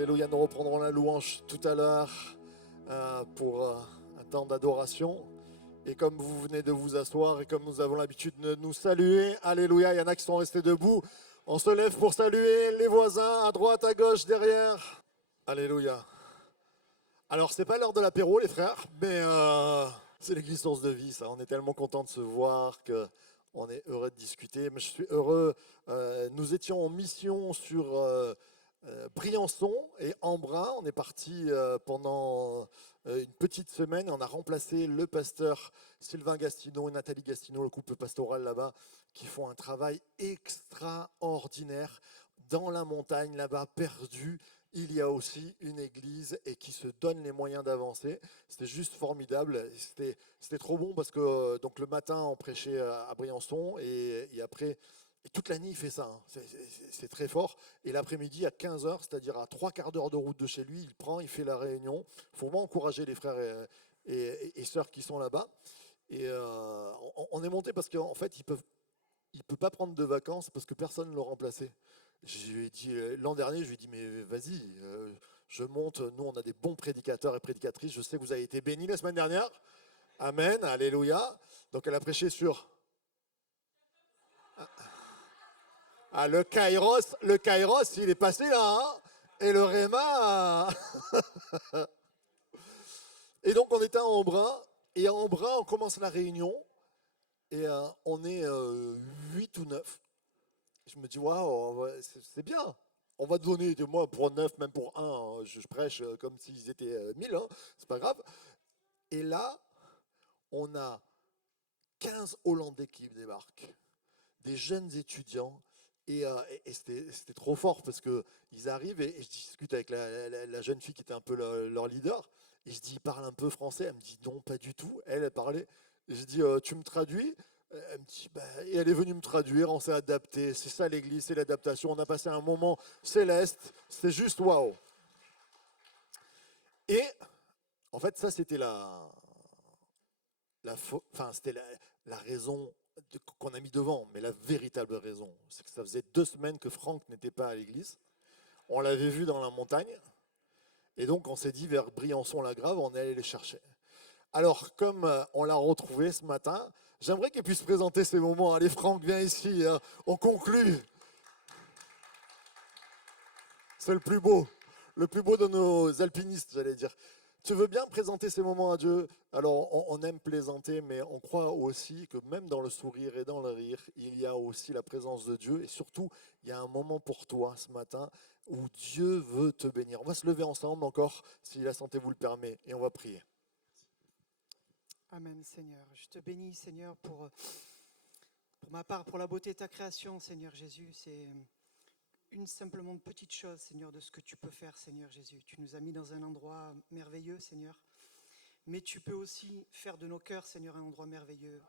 Alléluia, nous reprendrons la louange tout à l'heure pour un temps d'adoration. Et comme vous venez de vous asseoir et comme nous avons l'habitude de nous saluer, Alléluia, il y en a qui sont restés debout. On se lève pour saluer les voisins à droite, à gauche, derrière. Alléluia. Alors, c'est pas l'heure de l'apéro, les frères, mais c'est l'église source de vie, ça. On est tellement content de se voir que on est heureux de discuter. Mais je suis heureux. Nous étions en mission sur Briançon et Embrun. On est parti pendant une petite semaine. On a remplacé le pasteur Sylvain Gastineau et Nathalie Gastineau, le couple pastoral là-bas, qui font un travail extraordinaire dans la montagne là-bas, perdu. Il y a aussi une église et qui se donne les moyens d'avancer. C'était juste formidable. C'était trop bon parce que donc le matin, on prêchait à Briançon et après, et toute la nuit, il fait ça. Hein. C'est très fort. Et l'après-midi, à 15 heures, c'est-à-dire à 3/4 d'heure de route de chez lui, il fait la réunion. Il faut vraiment encourager les frères et sœurs qui sont là-bas. Et on est monté parce qu'en fait, il ne peut pas prendre de vacances parce que personne ne l'a remplacé. Je lui ai dit, l'an dernier, je lui ai dit, mais vas-y, je monte, nous on a des bons prédicateurs et prédicatrices, je sais que vous avez été bénis la semaine dernière. Amen, alléluia. Donc elle a prêché sur le Kairos, il est passé là, hein, et le Réma. Et donc on était à Embrun, et à Embrun on commence la réunion, et on est 8 ou 9. Je me dis, waouh, c'est bien. On va te donner, moi, pour 9, même pour un, je prêche comme s'ils étaient 1000, hein, c'est pas grave. Et là, on a 15 Hollandais qui débarquent, des jeunes étudiants, et c'était trop fort parce qu'ils arrivent et je discute avec la jeune fille qui était un peu leur leader, et je dis, il parle un peu français, elle me dit, non, pas du tout, elle parlait, et je dis, tu me traduis? Elle me dit, bah, et elle est venue me traduire, on s'est adapté, c'est ça l'église, c'est l'adaptation, on a passé un moment céleste, c'est juste waouh. Et en fait, ça c'était c'était la raison qu'on a mis devant, mais la véritable raison, c'est que ça faisait 2 semaines que Franck n'était pas à l'église, on l'avait vu dans la montagne, et donc on s'est dit vers Briançon-la-Grave, on est allé les chercher. Alors, comme on l'a retrouvé ce matin, j'aimerais qu'il puisse présenter ces moments. Allez, Franck, viens ici, on conclut. C'est le plus beau de nos alpinistes, j'allais dire. Tu veux bien présenter ces moments à Dieu? Alors, on aime plaisanter, mais on croit aussi que même dans le sourire et dans le rire, il y a aussi la présence de Dieu. Et surtout, il y a un moment pour toi ce matin où Dieu veut te bénir. On va se lever ensemble encore, si la santé vous le permet, et on va prier. Amen, Seigneur. Je te bénis, Seigneur, pour ma part, pour la beauté de ta création, Seigneur Jésus. C'est une simplement petite chose, Seigneur, de ce que tu peux faire, Seigneur Jésus. Tu nous as mis dans un endroit merveilleux, Seigneur. Mais tu peux aussi faire de nos cœurs, Seigneur, un endroit merveilleux.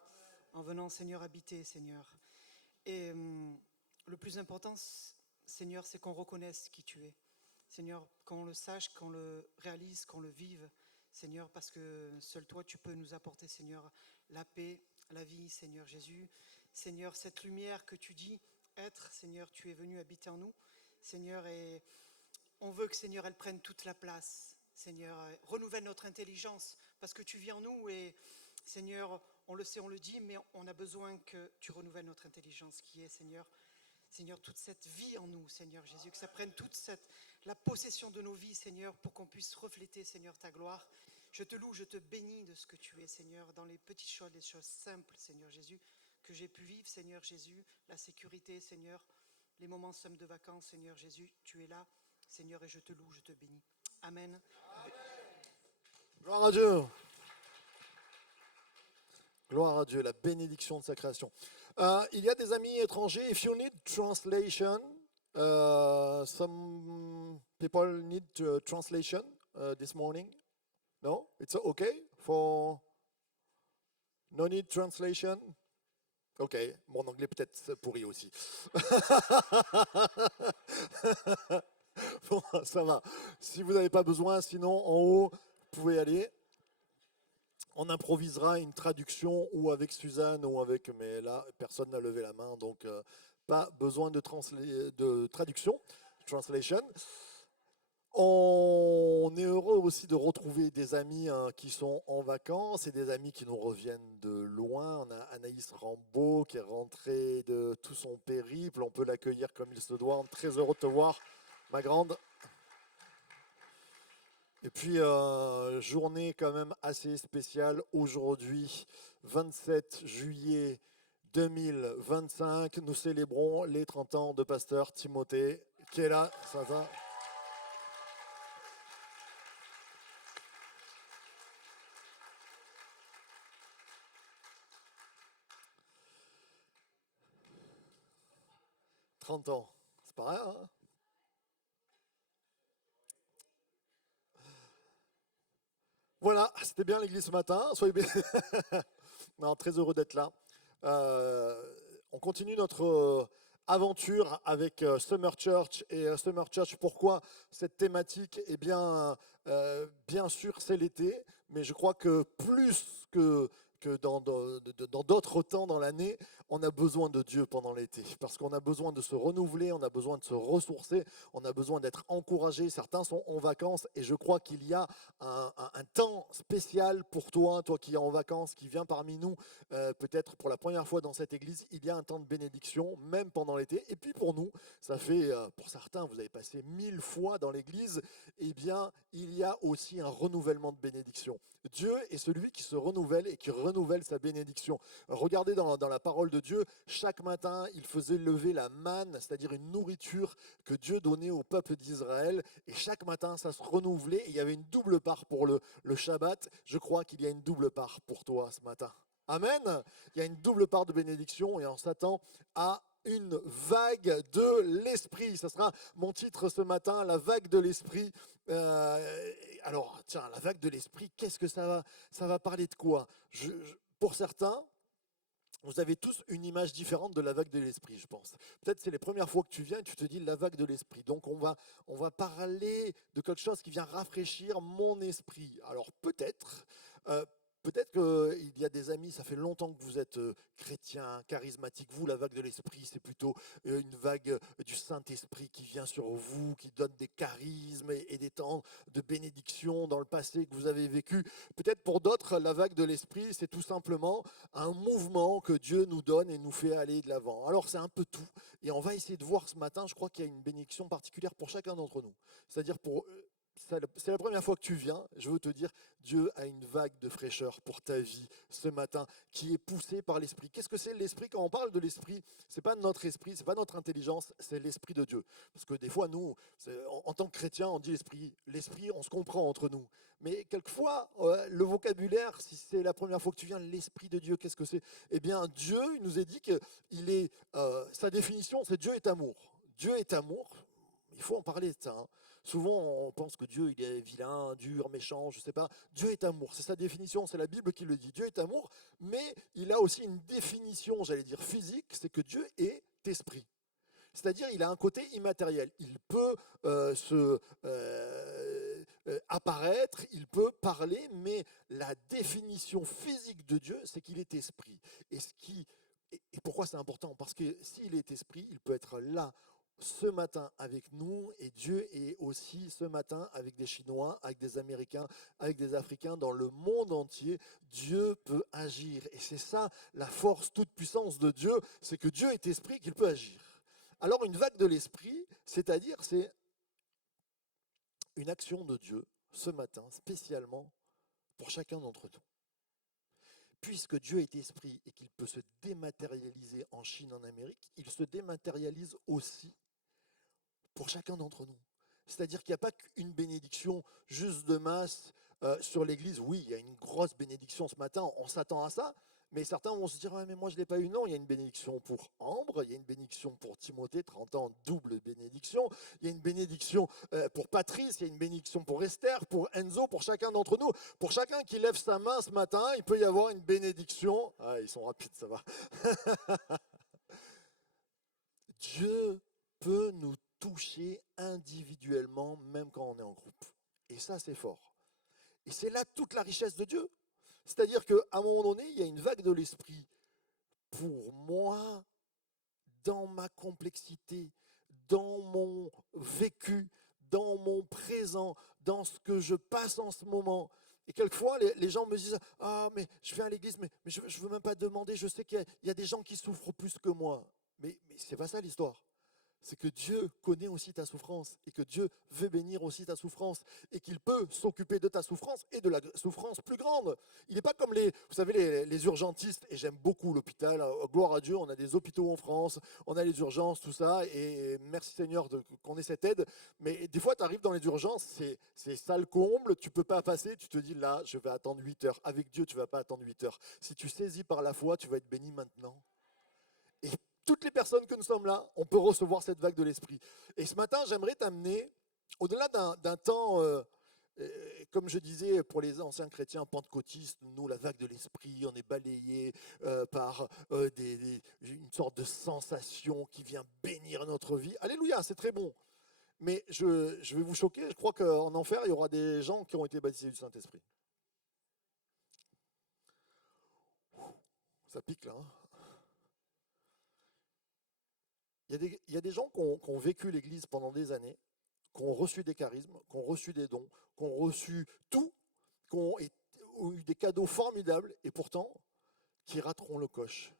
En venant, Seigneur, habiter, Seigneur. Et le plus important, Seigneur, c'est qu'on reconnaisse qui tu es. Seigneur, qu'on le sache, qu'on le réalise, qu'on le vive. Seigneur, parce que seul toi, tu peux nous apporter, Seigneur, la paix, la vie, Seigneur Jésus. Seigneur, cette lumière que tu dis être, Seigneur, tu es venu habiter en nous, Seigneur, et on veut que, Seigneur, elle prenne toute la place. Seigneur, renouvelle notre intelligence, parce que tu vis en nous, et Seigneur, on le sait, on le dit, mais on a besoin que tu renouvelles notre intelligence, qui est, Seigneur, toute cette vie en nous, Seigneur Jésus, que ça prenne la possession de nos vies, Seigneur, pour qu'on puisse refléter, Seigneur, ta gloire. Je te loue, je te bénis de ce que tu es, Seigneur, dans les petites choses, les choses simples, Seigneur Jésus, que j'ai pu vivre, Seigneur Jésus, la sécurité, Seigneur, les moments simples de vacances, Seigneur Jésus, tu es là, Seigneur, et je te loue, je te bénis. Amen. Gloire à Dieu. Gloire à Dieu, la bénédiction de sa création. Il y a des amis étrangers. If you need translation, some people need translation this morning. No, it's okay for no need translation. Ok, mon anglais peut-être pourri aussi. Bon, ça va. Si vous n'avez pas besoin, sinon en haut, vous pouvez aller. On improvisera une traduction ou avec Suzanne ou avec, mais là personne n'a levé la main, donc pas besoin de traduction, translation. aussi de retrouver des amis qui sont en vacances et des amis qui nous reviennent de loin. On a Anaïs Rambaud qui est rentrée de tout son périple. On peut l'accueillir comme il se doit. On est très heureux de te voir, ma grande. Et puis, journée quand même assez spéciale aujourd'hui, 27 juillet 2025. Nous célébrons les 30 ans de pasteur Timothée qui est là. Ça. 30 ans, c'est pas rien, hein? Voilà, c'était bien l'église ce matin. Soyez bien. Non, très heureux d'être là. On continue notre aventure avec Summer Church. Et Summer Church, pourquoi cette thématique? Eh bien, bien sûr, c'est l'été, mais je crois que plus que dans d'autres temps dans l'année, on a besoin de Dieu pendant l'été, parce qu'on a besoin de se renouveler, on a besoin de se ressourcer, on a besoin d'être encouragé. Certains sont en vacances et je crois qu'il y a un temps spécial pour toi, toi qui es en vacances, qui viens parmi nous, peut-être pour la première fois dans cette église. Il y a un temps de bénédiction, même pendant l'été. Et puis pour nous, ça fait, pour certains, vous avez passé 1000 fois dans l'église, eh bien, il y a aussi un renouvellement de bénédiction. Dieu est celui qui se renouvelle et qui renouvelle sa bénédiction. Regardez dans la parole de Dieu, chaque matin, il faisait lever la manne, c'est-à-dire une nourriture que Dieu donnait au peuple d'Israël. Et chaque matin, ça se renouvelait. Et il y avait une double part pour le Shabbat. Je crois qu'il y a une double part pour toi ce matin. Amen. Il y a une double part de bénédiction et on s'attend à une vague de l'esprit. Ce sera mon titre ce matin, la vague de l'esprit. Alors, tiens, la vague de l'esprit, qu'est-ce que ça va parler de quoi? Pour certains, vous avez tous une image différente de la vague de l'esprit, je pense. Peut-être c'est les premières fois que tu viens et tu te dis la vague de l'esprit. Donc on va parler de quelque chose qui vient rafraîchir mon esprit. Alors peut-être, peut-être qu'il y a des amis, ça fait longtemps que vous êtes chrétiens, charismatiques. Vous, la vague de l'esprit, c'est plutôt une vague du Saint-Esprit qui vient sur vous, qui donne des charismes et des temps de bénédiction dans le passé que vous avez vécu. Peut-être pour d'autres, la vague de l'esprit, c'est tout simplement un mouvement que Dieu nous donne et nous fait aller de l'avant. Alors c'est un peu tout. Et on va essayer de voir ce matin, je crois qu'il y a une bénédiction particulière pour chacun d'entre nous. C'est-à-dire c'est la première fois que tu viens, je veux te dire, Dieu a une vague de fraîcheur pour ta vie ce matin qui est poussée par l'esprit. Qu'est-ce que c'est l'esprit? Quand on parle de l'esprit, c'est pas notre esprit, c'est pas notre intelligence, c'est l'esprit de Dieu. Parce que des fois, nous, en tant que chrétiens, on dit l'esprit. L'esprit, on se comprend entre nous. Mais quelquefois, le vocabulaire, si c'est la première fois que tu viens, l'esprit de Dieu, qu'est-ce que c'est? Eh bien, Dieu, il nous a dit que sa définition, c'est Dieu est amour. Dieu est amour. Il faut en parler de ça. Hein. Souvent, on pense que Dieu, il est vilain, dur, méchant, je ne sais pas. Dieu est amour, c'est sa définition, c'est la Bible qui le dit. Dieu est amour, mais il a aussi une définition, j'allais dire physique, c'est que Dieu est esprit. C'est-à-dire, il a un côté immatériel. Il peut apparaître, il peut parler, mais la définition physique de Dieu, c'est qu'il est esprit. Et pourquoi c'est important? Parce que s'il est esprit, il peut être là ce matin avec nous, et Dieu est aussi ce matin avec des Chinois, avec des Américains, avec des Africains, dans le monde entier. Dieu peut agir. Et c'est ça la force, toute puissance de Dieu, c'est que Dieu est esprit, qu'il peut agir. Alors une vague de l'esprit, c'est-à-dire c'est une action de Dieu ce matin, spécialement pour chacun d'entre nous. Puisque Dieu est esprit et qu'il peut se dématérialiser en Chine, en Amérique, il se dématérialise aussi pour chacun d'entre nous. C'est-à-dire qu'il n'y a pas qu'une bénédiction juste de masse sur l'Église. Oui, il y a une grosse bénédiction ce matin, on s'attend à ça, mais certains vont se dire ouais, mais moi je ne l'ai pas eu. Non, il y a une bénédiction pour Ambre, il y a une bénédiction pour Timothée, 30 ans, double bénédiction. Il y a une bénédiction pour Patrice, il y a une bénédiction pour Esther, pour Enzo, pour chacun d'entre nous. Pour chacun qui lève sa main ce matin, il peut y avoir une bénédiction. Ah, ils sont rapides, ça va. Dieu peut nous toucher individuellement, même quand on est en groupe. Et ça, c'est fort. Et c'est là toute la richesse de Dieu. C'est-à-dire qu'à un moment donné, il y a une vague de l'esprit. Pour moi, dans ma complexité, dans mon vécu, dans mon présent, dans ce que je passe en ce moment. Et quelquefois, les gens me disent « Ah, mais je viens à l'église, mais je ne veux même pas demander, je sais qu'il y a des gens qui souffrent plus que moi. » Mais ce n'est pas ça l'histoire. C'est que Dieu connaît aussi ta souffrance et que Dieu veut bénir aussi ta souffrance et qu'il peut s'occuper de ta souffrance et de la souffrance plus grande. Il n'est pas comme vous savez, les urgentistes, et j'aime beaucoup l'hôpital, gloire à Dieu, on a des hôpitaux en France, on a les urgences, tout ça, et merci Seigneur qu'on ait cette aide, mais des fois tu arrives dans les urgences, c'est sale comble, tu ne peux pas passer, tu te dis là, je vais attendre 8 heures. Avec Dieu, tu ne vas pas attendre 8 heures. Si tu saisis par la foi, tu vas être béni maintenant. Et toutes les personnes que nous sommes là, on peut recevoir cette vague de l'Esprit. Et ce matin, j'aimerais t'amener, au-delà d'un temps, comme je disais, pour les anciens chrétiens pentecôtistes, nous, la vague de l'Esprit, on est balayé par une sorte de sensation qui vient bénir notre vie. Alléluia, c'est très bon. Mais je vais vous choquer, je crois qu'en enfer, il y aura des gens qui ont été baptisés du Saint-Esprit. Ça pique là, hein. Il y a des gens qui ont vécu l'Église pendant des années, qui ont reçu des charismes, qui ont reçu des dons, qui ont reçu tout, qui ont eu des cadeaux formidables, et pourtant, qui rateront le coche.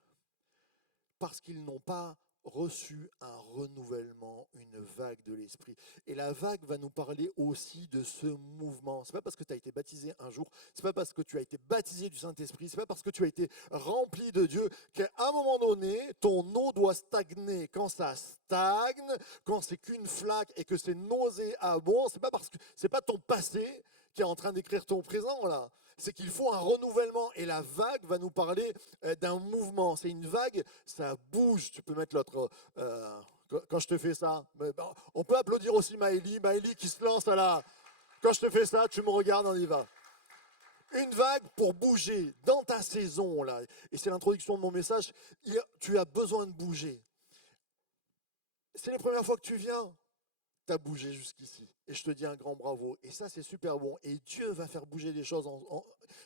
Parce qu'ils n'ont pas reçu un renouvellement, une vague de l'Esprit. Et la vague va nous parler aussi de ce mouvement. Ce n'est pas parce que tu as été baptisé un jour, ce n'est pas parce que tu as été baptisé du Saint-Esprit, ce n'est pas parce que tu as été rempli de Dieu qu'à un moment donné, ton eau doit stagner. Quand ça stagne, quand c'est qu'une flaque et que c'est nauséabond, ce n'est pas parce que c'est pas ton passé qui est en train d'écrire ton présent là. C'est qu'il faut un renouvellement et la vague va nous parler d'un mouvement. C'est une vague, ça bouge. Tu peux mettre l'autre. Quand je te fais ça, on peut applaudir aussi Maëlie qui se lance à la. Quand je te fais ça, tu me regardes, on y va. Une vague pour bouger dans ta saison là. Et c'est l'introduction de mon message. Tu as besoin de bouger. C'est les premières fois que tu viens. Tu as bougé jusqu'ici. Et je te dis un grand bravo. Et ça, c'est super bon. Et Dieu va faire bouger les choses.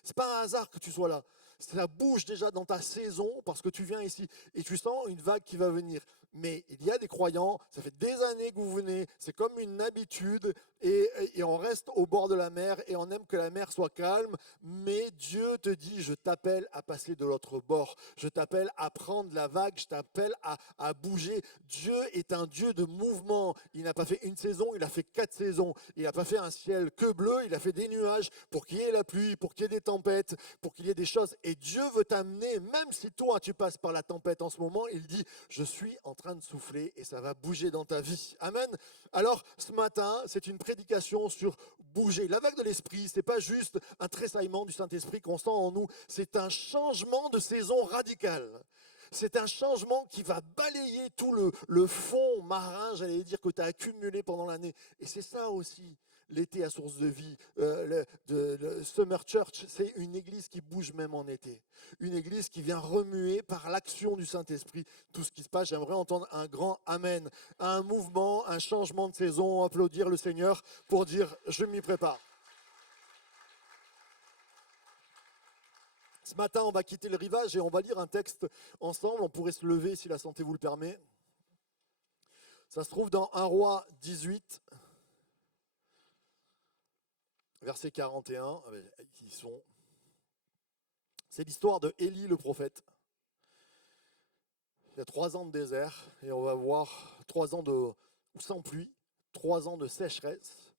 C'est pas un hasard que tu sois là. Ça bouge déjà dans ta saison parce que tu viens ici et tu sens une vague qui va venir. Mais il y a des croyants, ça fait des années que vous venez, c'est comme une habitude et on reste au bord de la mer et on aime que la mer soit calme. Mais Dieu te dit, je t'appelle à passer de l'autre bord. Je t'appelle à prendre la vague, je t'appelle à bouger. Dieu est un Dieu de mouvement. Il n'a pas fait une saison, il a fait 4 saisons. Il n'a pas fait un ciel que bleu, il a fait des nuages pour qu'il y ait la pluie, pour qu'il y ait des tempêtes, pour qu'il y ait des choses. Et Dieu veut t'amener, même si toi tu passes par la tempête en ce moment, il dit, je suis en train de souffler et ça va bouger dans ta vie. Amen. Alors ce matin, c'est une prédication sur bouger. La vague de l'Esprit, ce n'est pas juste un tressaillement du Saint-Esprit qu'on sent en nous, c'est un changement de saison radical. C'est un changement qui va balayer tout le fond marin, j'allais dire, que tu as accumulé pendant l'année. Et c'est ça aussi, l'été à source de vie. Le Summer Church, c'est une église qui bouge même en été. Une église qui vient remuer par l'action du Saint-Esprit tout ce qui se passe. J'aimerais entendre un grand Amen, un mouvement, un changement de saison, applaudir le Seigneur pour dire « je m'y prépare ». Ce matin, on va quitter le rivage et on va lire un texte ensemble. On pourrait se lever si la santé vous le permet. Ça se trouve dans 1 Roi 18, verset 41. C'est l'histoire de Élie le prophète. Il y a 3 ans de désert et on va voir 3 ans sans pluie, 3 ans de sécheresse.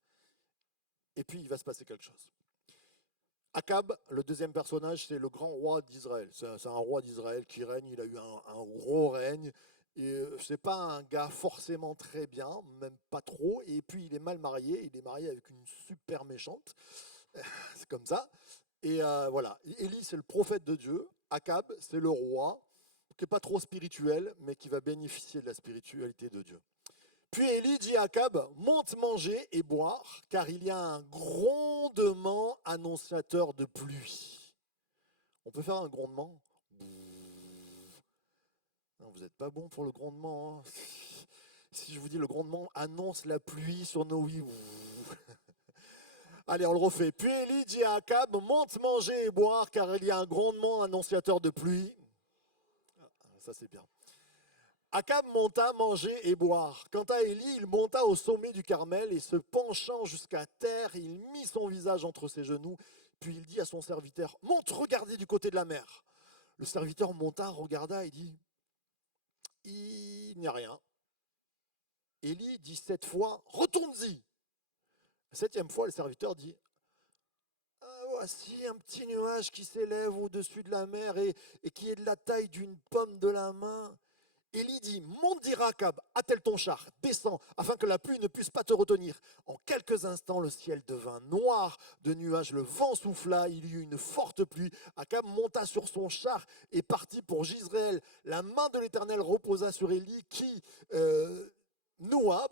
Et puis il va se passer quelque chose. Akab, le deuxième personnage, c'est le grand roi d'Israël. C'est un roi d'Israël qui règne, il a eu un gros règne. Ce n'est pas un gars forcément très bien, même pas trop. Et puis il est mal marié, il est marié avec une super méchante. C'est comme ça. Et voilà, Élie c'est le prophète de Dieu, Akab c'est le roi, qui n'est pas trop spirituel, mais qui va bénéficier de la spiritualité de Dieu. Puis Élie dit à Akab, monte manger et boire, car il y a un grondement annonciateur de pluie. On peut faire un grondement? Non, vous n'êtes pas bon pour le grondement. Hein. Si je vous dis le grondement annonce la pluie sur nos vies. Allez, on le refait. Puis Élie dit à Akab, monte manger et boire, car il y a un grondement annonciateur de pluie. Ça c'est bien. Akab monta manger et boire. Quant à Élie, il monta au sommet du Carmel et se penchant jusqu'à terre, il mit son visage entre ses genoux, puis il dit à son serviteur, monte, regardez du côté de la mer. Le serviteur monta, regarda et dit, il n'y a rien. Élie dit 7 fois, retourne-y. La 7e fois, le serviteur dit, ah, voici un petit nuage qui s'élève au-dessus de la mer et qui est de la taille d'une pomme de la main. Élie dit, monte, dira Akab, attelle ton char, descends, afin que la pluie ne puisse pas te retenir. En quelques instants, le ciel devint noir de nuages, le vent souffla, il y eut une forte pluie. Akab monta sur son char et partit pour Jizréel. La main de l'Éternel reposa sur Élie qui noua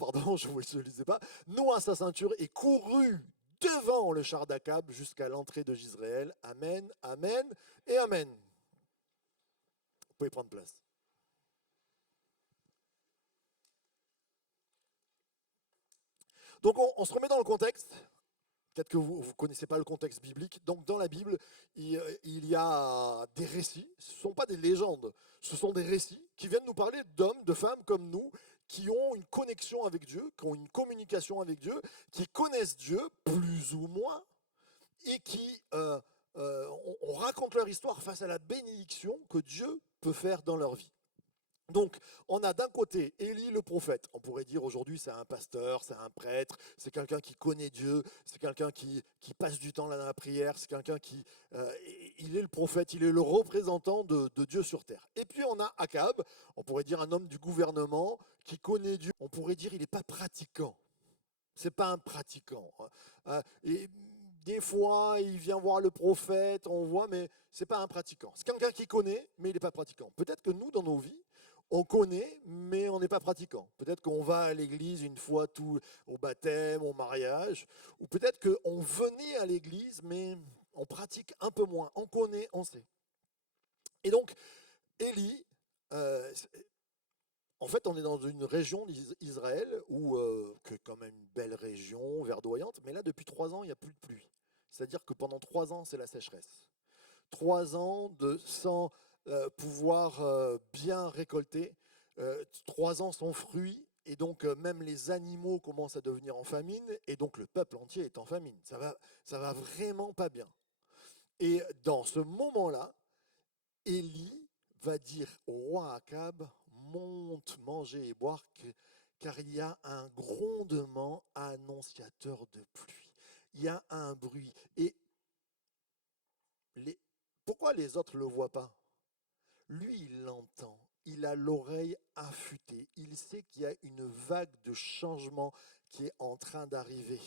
sa ceinture et courut devant le char d'Akab jusqu'à l'entrée de Jizréel. Amen, amen et amen. Vous pouvez prendre place. Donc on se remet dans le contexte. Peut-être que vous ne connaissez pas le contexte biblique. Donc dans la Bible, il y a des récits. Ce ne sont pas des légendes. Ce sont des récits qui viennent nous parler d'hommes, de femmes comme nous, qui ont une connexion avec Dieu, qui ont une communication avec Dieu, qui connaissent Dieu plus ou moins, et qui on raconte leur histoire face à la bénédiction que Dieu peut faire dans leur vie. Donc, on a d'un côté Élie le prophète. On pourrait dire aujourd'hui c'est un pasteur, c'est un prêtre, c'est quelqu'un qui connaît Dieu, c'est quelqu'un qui passe du temps là dans la prière, c'est quelqu'un qui... il est le prophète, il est le représentant de Dieu sur terre. Et puis on a Akab, on pourrait dire un homme du gouvernement qui connaît Dieu. On pourrait dire il n'est pas pratiquant. C'est pas un pratiquant. Et des fois, il vient voir le prophète, on voit, mais c'est pas un pratiquant. C'est quelqu'un qui connaît, mais il n'est pas pratiquant. Peut-être que nous, dans nos vies, on connaît, mais on n'est pas pratiquant. Peut-être qu'on va à l'église une fois au baptême, au mariage, ou peut-être qu'on venait à l'église, mais on pratique un peu moins. On connaît, on sait. Et donc, Élie, en fait, on est dans une région d'Israël, qui est quand même une belle région, verdoyante, mais là, depuis 3 ans, il n'y a plus de pluie. C'est-à-dire que pendant 3 ans, c'est la sécheresse. 3 ans sans pouvoir bien récolter, 3 ans sans fruits, et donc même les animaux commencent à devenir en famine, et donc le peuple entier est en famine. Ça va vraiment pas bien. Et dans ce moment-là, Élie va dire au roi Akab, monte manger et boire, car il y a un grondement annonciateur de pluie. Il y a un bruit. Et pourquoi les autres ne le voient pas? Lui, il l'entend. Il a l'oreille affûtée. Il sait qu'il y a une vague de changement qui est en train d'arriver.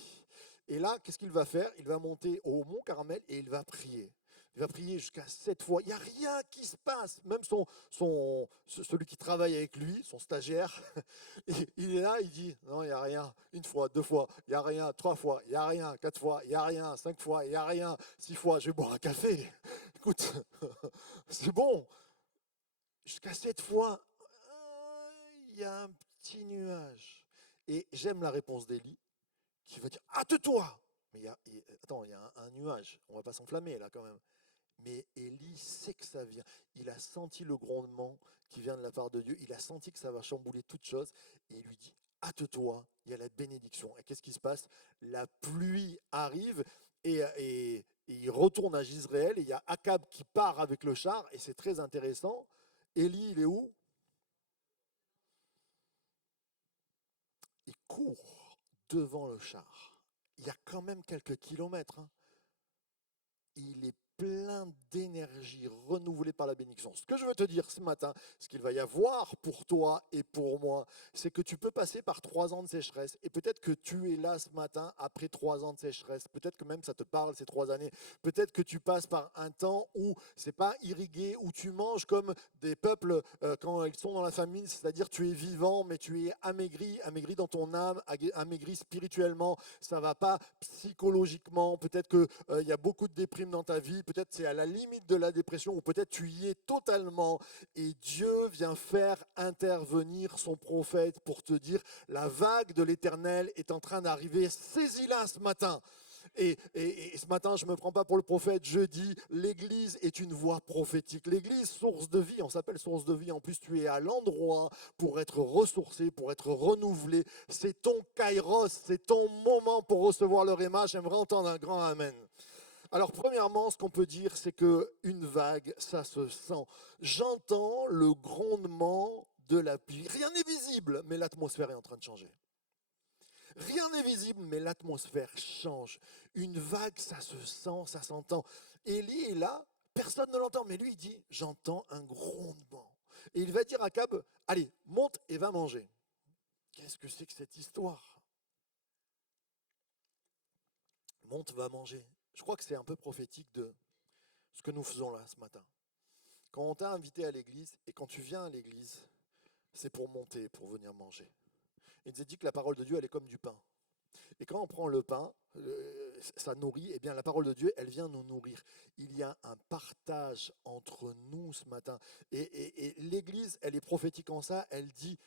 Et là, qu'est-ce qu'il va faire? Il va monter au mont Carmel et il va prier. Il va prier jusqu'à 7 fois. Il n'y a rien qui se passe. Même celui qui travaille avec lui, son stagiaire, il est là, il dit, non, il n'y a rien. 1 fois, 2 fois, il n'y a rien. 3 fois, il n'y a rien. 4 fois, il n'y a rien. 5 fois, il n'y a rien. 6 fois, je vais boire un café. Écoute, c'est bon. Jusqu'à 7 fois, il y a un petit nuage. Et j'aime la réponse d'Élie, qui va dire, hâte-toi. Mais attends, il y a un nuage. On ne va pas s'enflammer là quand même. Mais Élie sait que ça vient. Il a senti le grondement qui vient de la part de Dieu. Il a senti que ça va chambouler toute chose. Et il lui dit, hâte-toi, il y a la bénédiction. Et qu'est-ce qui se passe? La pluie arrive et il retourne à Jizréel. Et il y a Akab qui part avec le char. Et c'est très intéressant. Élie, il est où? Il court devant le char. Il y a quand même quelques kilomètres. Il est plein d'énergie renouvelée par la bénédiction. Ce que je veux te dire ce matin, ce qu'il va y avoir pour toi et pour moi, c'est que tu peux passer par 3 ans de sécheresse et peut-être que tu es là ce matin après 3 ans de sécheresse. Peut-être que même ça te parle ces 3 années. Peut-être que tu passes par un temps où c'est pas irrigué, où tu manges comme des peuples quand ils sont dans la famine, c'est-à-dire tu es vivant mais tu es amaigri dans ton âme, amaigri spirituellement. Ça va pas psychologiquement. Peut-être que il y a beaucoup de déprime dans ta vie. Peut-être c'est à la limite de la dépression ou peut-être tu y es totalement et Dieu vient faire intervenir son prophète pour te dire la vague de l'Éternel est en train d'arriver. Saisis-la ce matin. Et ce matin, je ne me prends pas pour le prophète, je dis, l'Église est une voie prophétique. L'Église, source de vie, on s'appelle source de vie. En plus, tu es à l'endroit pour être ressourcé, pour être renouvelé. C'est ton kairos, c'est ton moment pour recevoir le réma. J'aimerais entendre un grand amen. Alors, premièrement, ce qu'on peut dire, c'est qu'une vague, ça se sent. J'entends le grondement de la pluie. Rien n'est visible, mais l'atmosphère est en train de changer. Rien n'est visible, mais l'atmosphère change. Une vague, ça se sent, ça s'entend. Élie est là, personne ne l'entend, mais lui, il dit, j'entends un grondement. Et il va dire à Akab, allez, monte et va manger. Qu'est-ce que c'est que cette histoire? Monte, va manger. Je crois que c'est un peu prophétique de ce que nous faisons là ce matin. Quand on t'a invité à l'église, et quand tu viens à l'église, c'est pour monter, pour venir manger. Il nous a dit que la parole de Dieu, elle est comme du pain. Et quand on prend le pain, ça nourrit, et bien la parole de Dieu, elle vient nous nourrir. Il y a un partage entre nous ce matin. Et l'Église, elle est prophétique en ça, elle dit,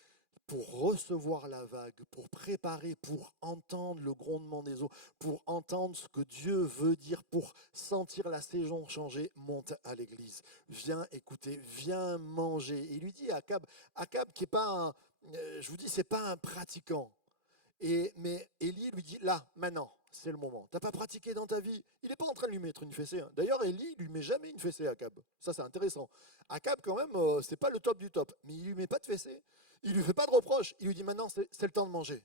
pour recevoir la vague, pour préparer, pour entendre le grondement des eaux, pour entendre ce que Dieu veut dire, pour sentir la saison changer, monte à l'église. Viens écouter, viens manger. Et il lui dit à Akab qui n'est pas un, je vous dis, c'est pas un pratiquant. Mais Élie lui dit, là, maintenant, c'est le moment. Tu n'as pas pratiqué dans ta vie. Il n'est pas en train de lui mettre une fessée. Hein. D'ailleurs, Élie ne lui met jamais une fessée à Akab. Ça, c'est intéressant. Akab, quand même, c'est pas le top du top. Mais il ne lui met pas de fessée. Il ne lui fait pas de reproche. Il lui dit, maintenant, c'est le temps de manger.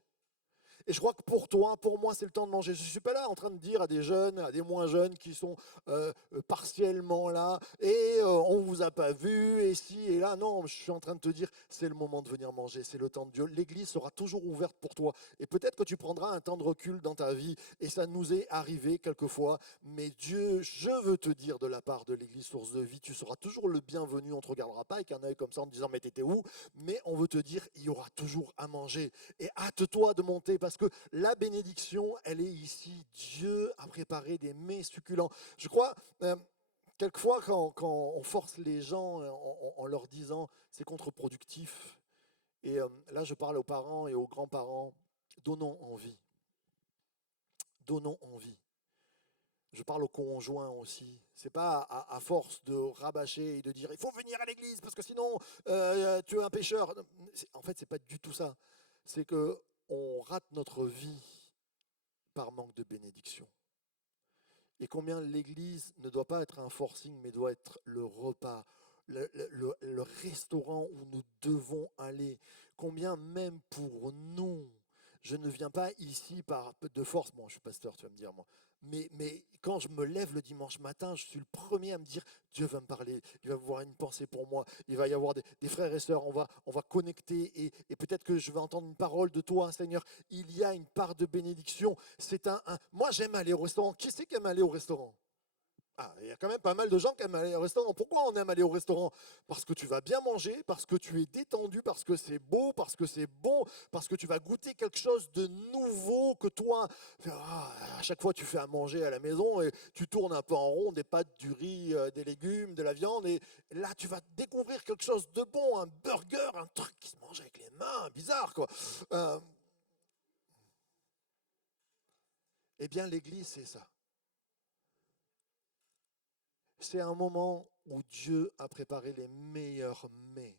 Et je crois que pour toi, pour moi, c'est le temps de manger. Je ne suis pas là en train de dire à des jeunes, à des moins jeunes qui sont partiellement là, et on ne vous a pas vu, et si, et là. Non, je suis en train de te dire, c'est le moment de venir manger, c'est le temps de Dieu. L'église sera toujours ouverte pour toi. Et peut-être que tu prendras un temps de recul dans ta vie, et ça nous est arrivé quelquefois. Mais Dieu, je veux te dire de la part de l'église source de vie, tu seras toujours le bienvenu. On ne te regardera pas avec un œil comme ça en te disant, mais t'étais où? Mais on veut te dire, il y aura toujours à manger. Et hâte-toi de monter, parce que la bénédiction, elle est ici. Dieu a préparé des mets succulents. Je crois, quelquefois, quand on force les gens en leur disant c'est contre-productif, et là je parle aux parents et aux grands-parents, donnons envie. Donnons envie. Je parle aux conjoints aussi. C'est pas à force de rabâcher et de dire il faut venir à l'église parce que sinon tu es un pécheur. En fait, c'est pas du tout ça. C'est que on rate notre vie par manque de bénédiction. Et combien l'église ne doit pas être un forcing, mais doit être le repas, le restaurant où nous devons aller. Combien même pour nous, je ne viens pas ici de force. Bon, je suis pasteur, tu vas me dire, moi. Mais quand je me lève le dimanche matin, je suis le premier à me dire, Dieu va me parler, il va avoir une pensée pour moi, il va y avoir des frères et sœurs, on va connecter et peut-être que je vais entendre une parole de toi, Seigneur. Il y a une part de bénédiction. Moi, j'aime aller au restaurant. Qui c'est qui aime aller au restaurant? Ah, il y a quand même pas mal de gens qui aiment aller au restaurant. Pourquoi on aime aller au restaurant? Parce que tu vas bien manger, parce que tu es détendu, parce que c'est beau, parce que c'est bon, parce que tu vas goûter quelque chose de nouveau que toi. À chaque fois, tu fais à manger à la maison et tu tournes un peu en rond, des pâtes, du riz, des légumes, de la viande. Et là, tu vas découvrir quelque chose de bon, un burger, un truc qui se mange avec les mains, bizarre quoi. Eh bien, l'église, c'est ça. C'est un moment où Dieu a préparé les meilleurs mets.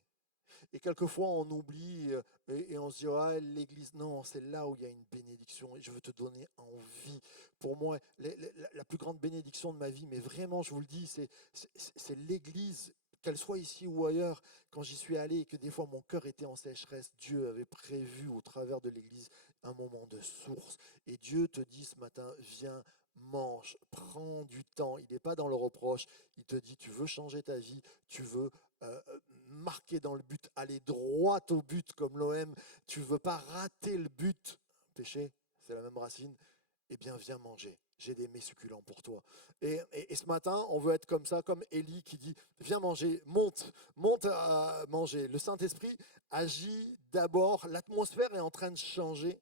Et quelquefois, on oublie et on se dit, ah, l'église, non, c'est là où il y a une bénédiction et je veux te donner envie. Pour moi, la plus grande bénédiction de ma vie, mais vraiment, je vous le dis, c'est l'église, qu'elle soit ici ou ailleurs. Quand j'y suis allé et que des fois mon cœur était en sécheresse, Dieu avait prévu au travers de l'église un moment de source. Et Dieu te dit ce matin, viens, mange, prends du temps. Il n'est pas dans le reproche. Il te dit, tu veux changer ta vie, tu veux marquer dans le but, aller droit au but comme l'OM, tu veux pas rater le but, péché, c'est la même racine, eh bien viens manger, j'ai des mets succulents pour toi. Et ce matin, on veut être comme ça, comme Élie qui dit, viens manger, monte à manger. Le Saint-Esprit agit d'abord, l'atmosphère est en train de changer,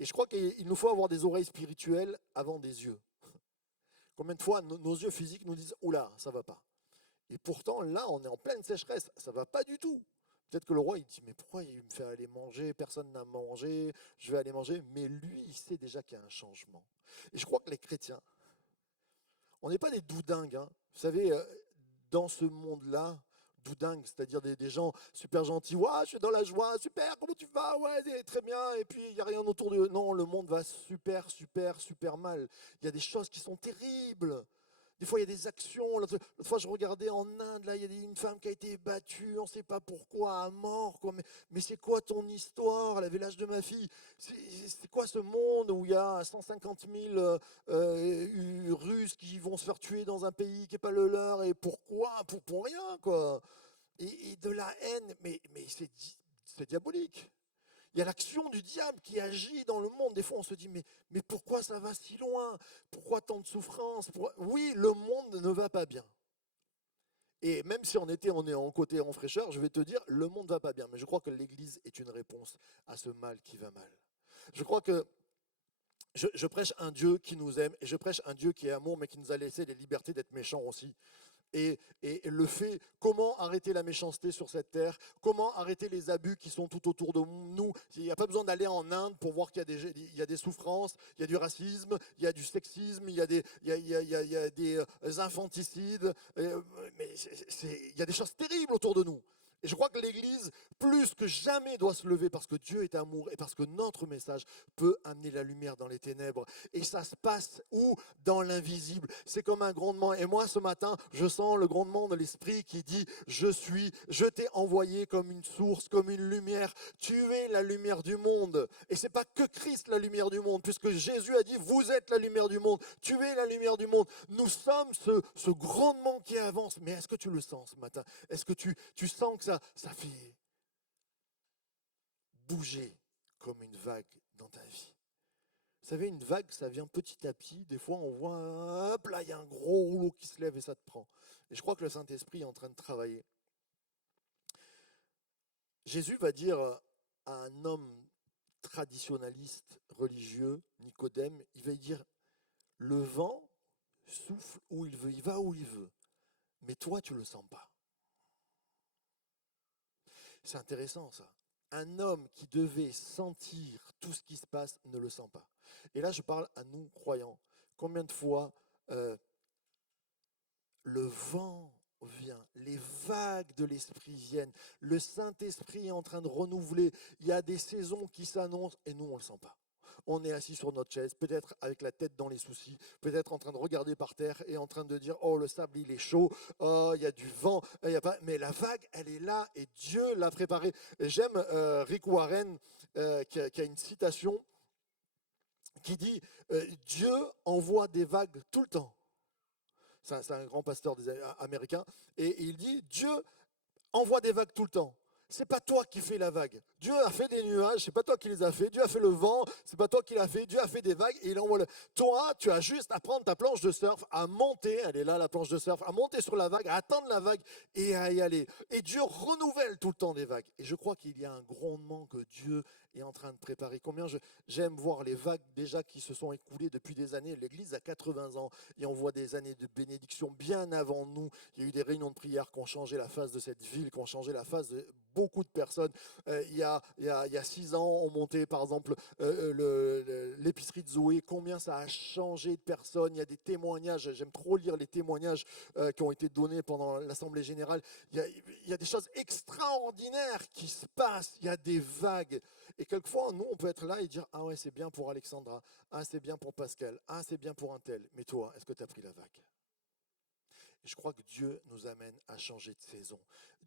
et je crois qu'il nous faut avoir des oreilles spirituelles avant des yeux. Combien de fois nos yeux physiques nous disent, oula, ça va pas. Et pourtant, là, on est en pleine sécheresse. Ça ne va pas du tout. Peut-être que le roi, il dit, mais pourquoi il me fait aller manger? Personne n'a mangé, je vais aller manger. Mais lui, il sait déjà qu'il y a un changement. Et je crois que les chrétiens, on n'est pas des doudingues. Hein. Vous savez, dans ce monde-là, doudingues, c'est-à-dire des gens super gentils. Ouais, je suis dans la joie, super, comment tu vas? Ouais, très bien. Et puis, il n'y a rien autour de eux. Non, le monde va super, super, super mal. Il y a des choses qui sont terribles. Des fois, il y a des actions. L'autre fois, je regardais en Inde, là, il y a une femme qui a été battue, on ne sait pas pourquoi, à mort. Quoi. Mais c'est quoi ton histoire? Elle avait l'âge de ma fille. C'est quoi ce monde où il y a 150 000 Russes qui vont se faire tuer dans un pays qui n'est pas le leur? Et pourquoi? Pour rien, quoi. Et de la haine, mais c'est diabolique. Il y a l'action du diable qui agit dans le monde. Des fois, on se dit, mais pourquoi ça va si loin? Pourquoi tant de souffrance? Oui, le monde ne va pas bien. Et même si on est en côté en fraîcheur, je vais te dire, le monde ne va pas bien. Mais je crois que l'Église est une réponse à ce mal qui va mal. Je crois que je prêche un Dieu qui nous aime, et je prêche un Dieu qui est amour, mais qui nous a laissé les libertés d'être méchants aussi. Et le fait, comment arrêter la méchanceté sur cette terre, comment arrêter les abus qui sont tout autour de nous. Il n'y a pas besoin d'aller en Inde pour voir qu'il y a des souffrances, il y a du racisme, il y a du sexisme, il y a des infanticides, mais il y a des choses terribles autour de nous. Et je crois que l'Église, plus que jamais, doit se lever parce que Dieu est amour et parce que notre message peut amener la lumière dans les ténèbres. Et ça se passe où? Dans l'invisible. C'est comme un grondement. Et moi, ce matin, je sens le grondement de l'Esprit qui dit, je t'ai envoyé comme une source, comme une lumière. Tu es la lumière du monde. Et c'est pas que Christ la lumière du monde, puisque Jésus a dit, vous êtes la lumière du monde. Tu es la lumière du monde. Nous sommes ce grondement qui avance. Mais est-ce que tu le sens ce matin? Est-ce que tu sens que ça fait bouger comme une vague dans ta vie? Vous savez, une vague, ça vient petit à petit. Des fois, on voit, hop là, il y a un gros rouleau qui se lève et ça te prend. Et je crois que le Saint-Esprit est en train de travailler. Jésus va dire à un homme traditionnaliste, religieux, Nicodème, il va lui dire, le vent souffle où il veut, il va où il veut. Mais toi, tu ne le sens pas. C'est intéressant ça. Un homme qui devait sentir tout ce qui se passe ne le sent pas. Et là, je parle à nous croyants. Combien de fois le vent vient, les vagues de l'Esprit viennent, le Saint-Esprit est en train de renouveler, il y a des saisons qui s'annoncent et nous, on ne le sent pas. On est assis sur notre chaise, peut-être avec la tête dans les soucis, peut-être en train de regarder par terre et en train de dire, oh, le sable, il est chaud, oh, il y a du vent, il y a pas... mais la vague, elle est là et Dieu l'a préparée. J'aime Rick Warren qui a une citation qui dit, Dieu envoie des vagues tout le temps. C'est un grand pasteur américain, et il dit, Dieu envoie des vagues tout le temps. C'est pas toi qui fais la vague. Dieu a fait des nuages, c'est pas toi qui les as fait. Dieu a fait le vent, c'est pas toi qui l'as fait. Dieu a fait des vagues et il envoie le. Toi, tu as juste à prendre ta planche de surf, à monter, elle est là la planche de surf, à monter sur la vague, à attendre la vague et à y aller. Et Dieu renouvelle tout le temps des vagues. Et je crois qu'il y a un grondement que Dieu est en train de préparer. Combien j'aime voir les vagues déjà qui se sont écoulées depuis des années. L'Église a 80 ans et on voit des années de bénédiction bien avant nous. Il y a eu des réunions de prière qui ont changé la face de cette ville, qui ont changé la face de beaucoup de personnes. Il y a 6 ans, on montait par exemple l'épicerie de Zoé. Combien ça a changé de personnes. Il y a des témoignages. J'aime trop lire les témoignages qui ont été donnés pendant l'Assemblée Générale. Il y a des choses extraordinaires qui se passent. Il y a des vagues. Et quelquefois, nous, on peut être là et dire, ah ouais, c'est bien pour Alexandra. Ah, c'est bien pour Pascal. Ah, c'est bien pour un tel. Mais toi, est-ce que tu as pris la vague? Et je crois que Dieu nous amène à changer de saison.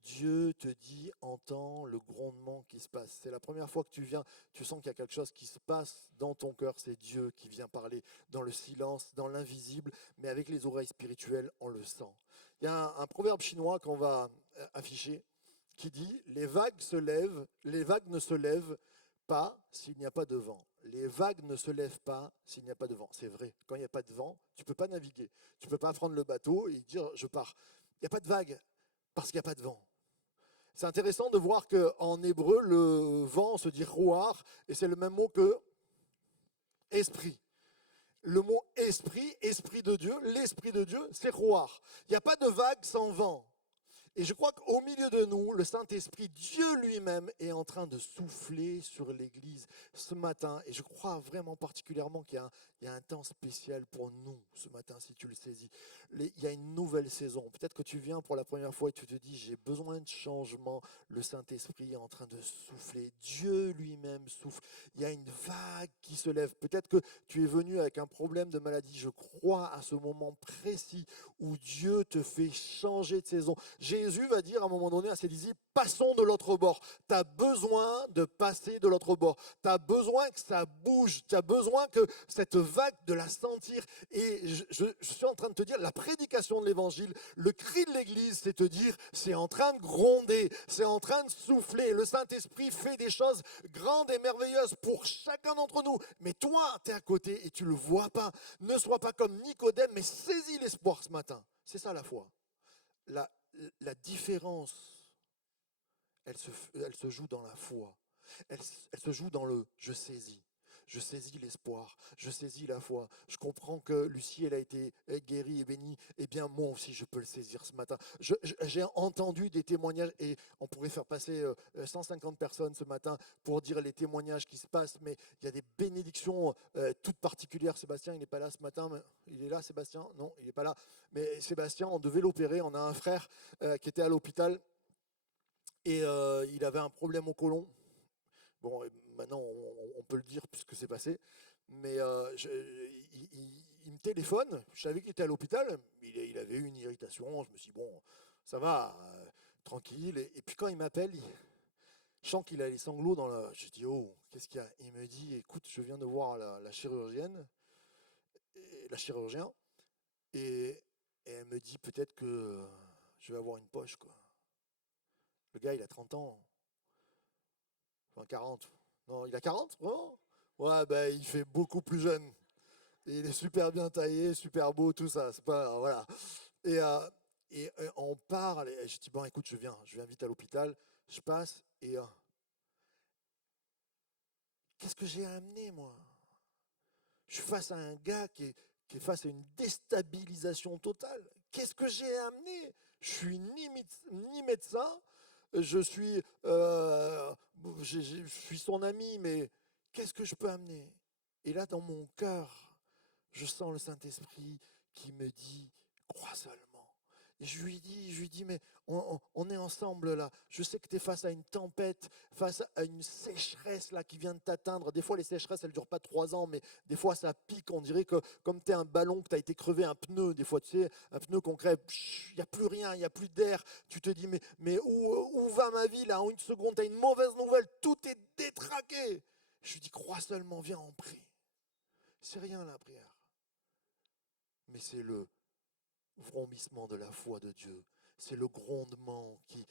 Dieu te dit, entends le grondement qui se passe. C'est la première fois que tu viens, tu sens qu'il y a quelque chose qui se passe dans ton cœur. C'est Dieu qui vient parler dans le silence, dans l'invisible, mais avec les oreilles spirituelles, on le sent. Il y a un proverbe chinois qu'on va afficher qui dit, les vagues ne se lèvent pas s'il n'y a pas de vent. Les vagues ne se lèvent pas s'il n'y a pas de vent. C'est vrai, quand il n'y a pas de vent, tu ne peux pas naviguer. Tu ne peux pas prendre le bateau et dire je pars. Il n'y a pas de vague parce qu'il n'y a pas de vent. C'est intéressant de voir qu'en hébreu, le vent se dit roar et c'est le même mot que esprit. Le mot esprit de Dieu, l'esprit de Dieu, c'est roar. Il n'y a pas de vague sans vent. Et je crois qu'au milieu de nous, le Saint-Esprit, Dieu lui-même, est en train de souffler sur l'Église ce matin. Et je crois vraiment particulièrement qu'il y a un temps spécial pour nous ce matin, si tu le saisis. Il y a une nouvelle saison. Peut-être que tu viens pour la première fois et tu te dis, j'ai besoin de changement. Le Saint-Esprit est en train de souffler. Dieu lui-même souffle. Il y a une vague qui se lève. Peut-être que tu es venu avec un problème de maladie. Je crois à ce moment précis où Dieu te fait changer de saison. Jésus va dire à un moment donné à ses disciples, passons de l'autre bord. Tu as besoin de passer de l'autre bord. Tu as besoin que ça bouge. Tu as besoin que cette vague de la sentir. Et je suis en train de te dire, la prédication de l'évangile, le cri de l'église, c'est te dire, c'est en train de gronder, c'est en train de souffler. Le Saint-Esprit fait des choses grandes et merveilleuses pour chacun d'entre nous. Mais toi, tu es à côté et tu ne le vois pas. Ne sois pas comme Nicodème, mais saisis l'espoir ce matin. C'est ça la foi. La différence, elle se joue dans la foi. Elle se joue dans le « je saisis ». Je saisis l'espoir, je saisis la foi. Je comprends que Lucie, elle a été guérie et bénie. Eh bien, moi aussi, je peux le saisir ce matin. J'ai entendu des témoignages, et on pourrait faire passer 150 personnes ce matin pour dire les témoignages qui se passent, mais il y a des bénédictions toutes particulières. Sébastien, il n'est pas là ce matin. Mais il est là, Sébastien? Non, il n'est pas là. Mais Sébastien, on devait l'opérer. On a un frère qui était à l'hôpital et il avait un problème au côlon. Bon, maintenant, on peut le dire puisque c'est passé. Mais il me téléphone. Je savais qu'il était à l'hôpital. Il avait eu une irritation. Je me suis dit, bon, ça va, tranquille. Et puis quand il m'appelle, je sens qu'il a les sanglots dans la... Je dis, oh, qu'est-ce qu'il y a? Il me dit, écoute, je viens de voir la chirurgienne, la chirurgien, et elle me dit peut-être que je vais avoir une poche, quoi. Le gars, il a 30 ans. Enfin, 40. Non, il a 40, vraiment? Ouais, ben, il fait beaucoup plus jeune. Et il est super bien taillé, super beau, tout ça. C'est pas, voilà. Et on parle, et je dis, bon, écoute, je viens vite à l'hôpital. Je passe, et qu'est-ce que j'ai amené, moi? Je suis face à un gars qui est face à une déstabilisation totale. Qu'est-ce que j'ai amené? Je suis ni médecin, je suis, je suis son ami, mais qu'est-ce que je peux amener? Et là, dans mon cœur, je sens le Saint-Esprit qui me dit, crois seulement. Et je lui dis, mais on est ensemble là. Je sais que tu es face à une tempête, face à une sécheresse là qui vient de t'atteindre. Des fois, les sécheresses, elles ne durent pas 3 ans, mais des fois, ça pique. On dirait que comme tu es un ballon, que tu as été crevé, un pneu. Des fois, tu sais, un pneu qu'on crève, il n'y a plus rien, il n'y a plus d'air. Tu te dis, mais où va ma vie là? En une seconde, tu as une mauvaise nouvelle, tout est détraqué. Je lui dis, crois seulement, viens, on prie. C'est rien la prière. Mais c'est le vrombissement de la foi de Dieu. C'est le grondement qui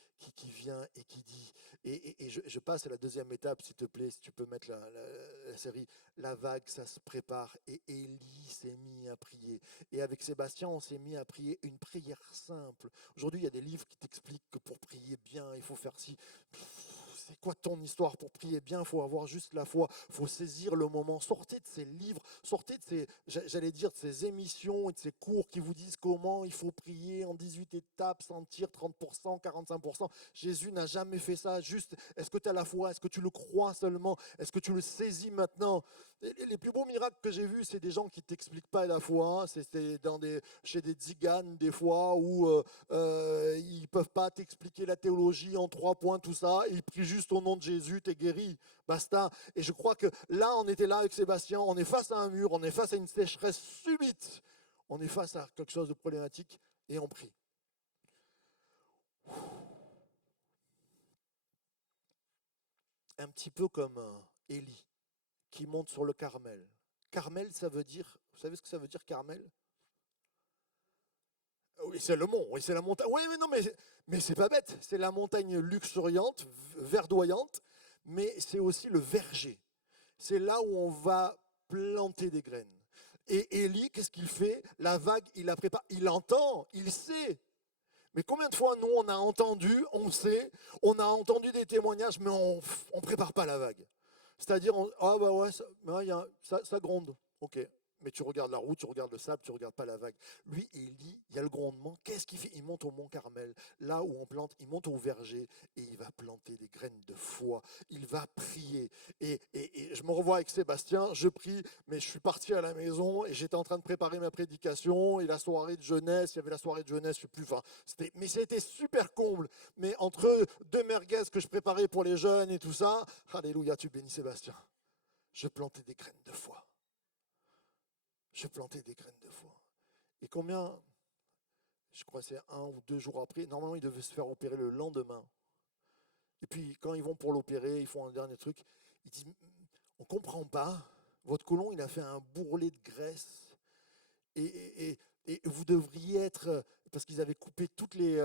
vient et qui dit. Et je passe à la deuxième étape, s'il te plaît, si tu peux mettre la série. La vague, ça se prépare. Et Élie s'est mis à prier. Et avec Sébastien, on s'est mis à prier une prière simple. Aujourd'hui, il y a des livres qui t'expliquent que pour prier bien, il faut faire ci. C'est quoi ton histoire? Pour prier bien, il faut avoir juste la foi. Il faut saisir le moment. Sortez de ces livres, sortez de ces, j'allais dire, de ces émissions et de ces cours qui vous disent comment il faut prier en 18 étapes, sentir 30%, 45%. Jésus n'a jamais fait ça. Juste, est-ce que tu as la foi? Est-ce que tu le crois seulement? Est-ce que tu le saisis maintenant? Les plus beaux miracles que j'ai vus, c'est des gens qui ne t'expliquent pas la foi. Hein. C'est chez des tziganes, des fois, où ils ne peuvent pas t'expliquer la théologie en 3 points, tout ça. Ils prient juste au nom de Jésus, t'es guéri, basta. Et je crois que là, on était là avec Sébastien, on est face à un mur, on est face à une sécheresse subite, on est face à quelque chose de problématique et on prie. Un petit peu comme Élie qui monte sur le Carmel. Carmel, ça veut dire, vous savez ce que ça veut dire Carmel? Oui, c'est le mont, oui, c'est la montagne. Oui, mais non, mais c'est pas bête. C'est la montagne luxuriante, verdoyante, mais c'est aussi le verger. C'est là où on va planter des graines. Et Élie, qu'est-ce qu'il fait? La vague, il la prépare. Il entend, il sait. Mais combien de fois, nous, on a entendu, on sait, on a entendu des témoignages, mais on ne prépare pas la vague. C'est-à-dire, ah bah ouais, ça gronde. Ok. mais tu regardes la route, tu regardes le sable, tu ne regardes pas la vague. Lui, Élie, il y a le grondement. Qu'est-ce qu'il fait? Il monte au mont Carmel, là où on plante, il monte au verger et il va planter des graines de foi. Il va prier. Et je me revois avec Sébastien, je prie, mais je suis parti à la maison et j'étais en train de préparer ma prédication et la soirée de jeunesse, il y avait la soirée de jeunesse, je sais plus, enfin, mais c'était super comble. Mais entre deux merguez que je préparais pour les jeunes et tout ça, alléluia, tu bénis Sébastien. Je plantais des graines de foi. Je plantais des graines de foi. Et combien, je crois que c'est 1 ou 2 jours après, normalement il devait se faire opérer le lendemain. Et puis quand ils vont pour l'opérer, ils font un dernier truc, ils disent, on ne comprend pas, votre côlon il a fait un bourrelet de graisse et vous devriez être, parce qu'ils avaient coupé toutes les,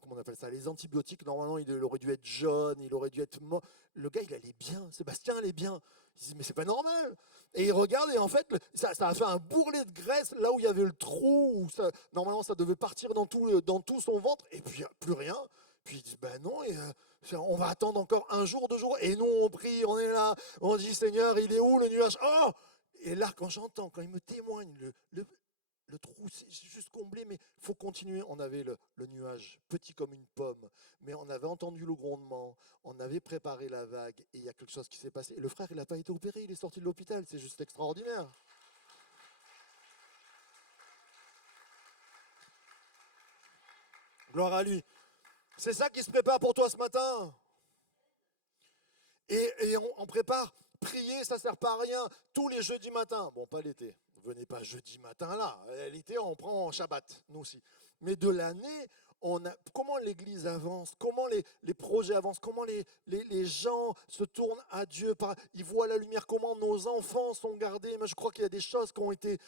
comment on appelle ça, les antibiotiques, normalement il aurait dû être jaune, il aurait dû être mort. Le gars il allait bien, Sébastien allait bien. Il dit mais c'est pas normal. Et il regarde et en fait ça a fait un bourrelet de graisse là où il y avait le trou, où normalement ça devait partir dans tout son ventre et puis plus rien. Puis ils disent ben non, on va attendre encore 1 jour, 2 jours. Et nous on prie, on est là, on dit Seigneur il est où le nuage? Oh! Et là quand il me témoigne le trou, c'est juste comblé, mais il faut continuer. On avait le nuage, petit comme une pomme, mais on avait entendu le grondement, on avait préparé la vague, et il y a quelque chose qui s'est passé. Et le frère, il n'a pas été opéré, il est sorti de l'hôpital, c'est juste extraordinaire. Gloire à lui. C'est ça qui se prépare pour toi ce matin. Et on prépare. Prier, ça ne sert pas à rien. Tous les jeudis matins, bon, pas l'été, venez pas jeudi matin là. L'été, on prend en Shabbat, nous aussi. Mais de l'année, comment l'Église avance, comment les projets avancent, comment les gens se tournent à Dieu. Ils voient la lumière, comment nos enfants sont gardés. Mais je crois qu'il y a des choses qui ont été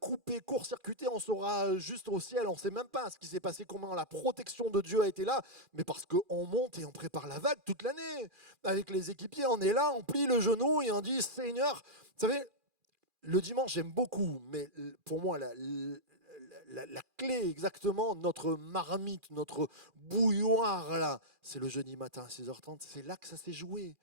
coupées, court-circuitées. On saura juste au ciel, on ne sait même pas ce qui s'est passé, comment la protection de Dieu a été là. Mais parce qu'on monte et on prépare la vague toute l'année. Avec les équipiers, on est là, on plie le genou et on dit Seigneur, vous savez, le dimanche j'aime beaucoup, mais pour moi la clé exactement, notre marmite, notre bouilloire là, c'est le jeudi matin à 6h30, c'est là que ça s'est joué.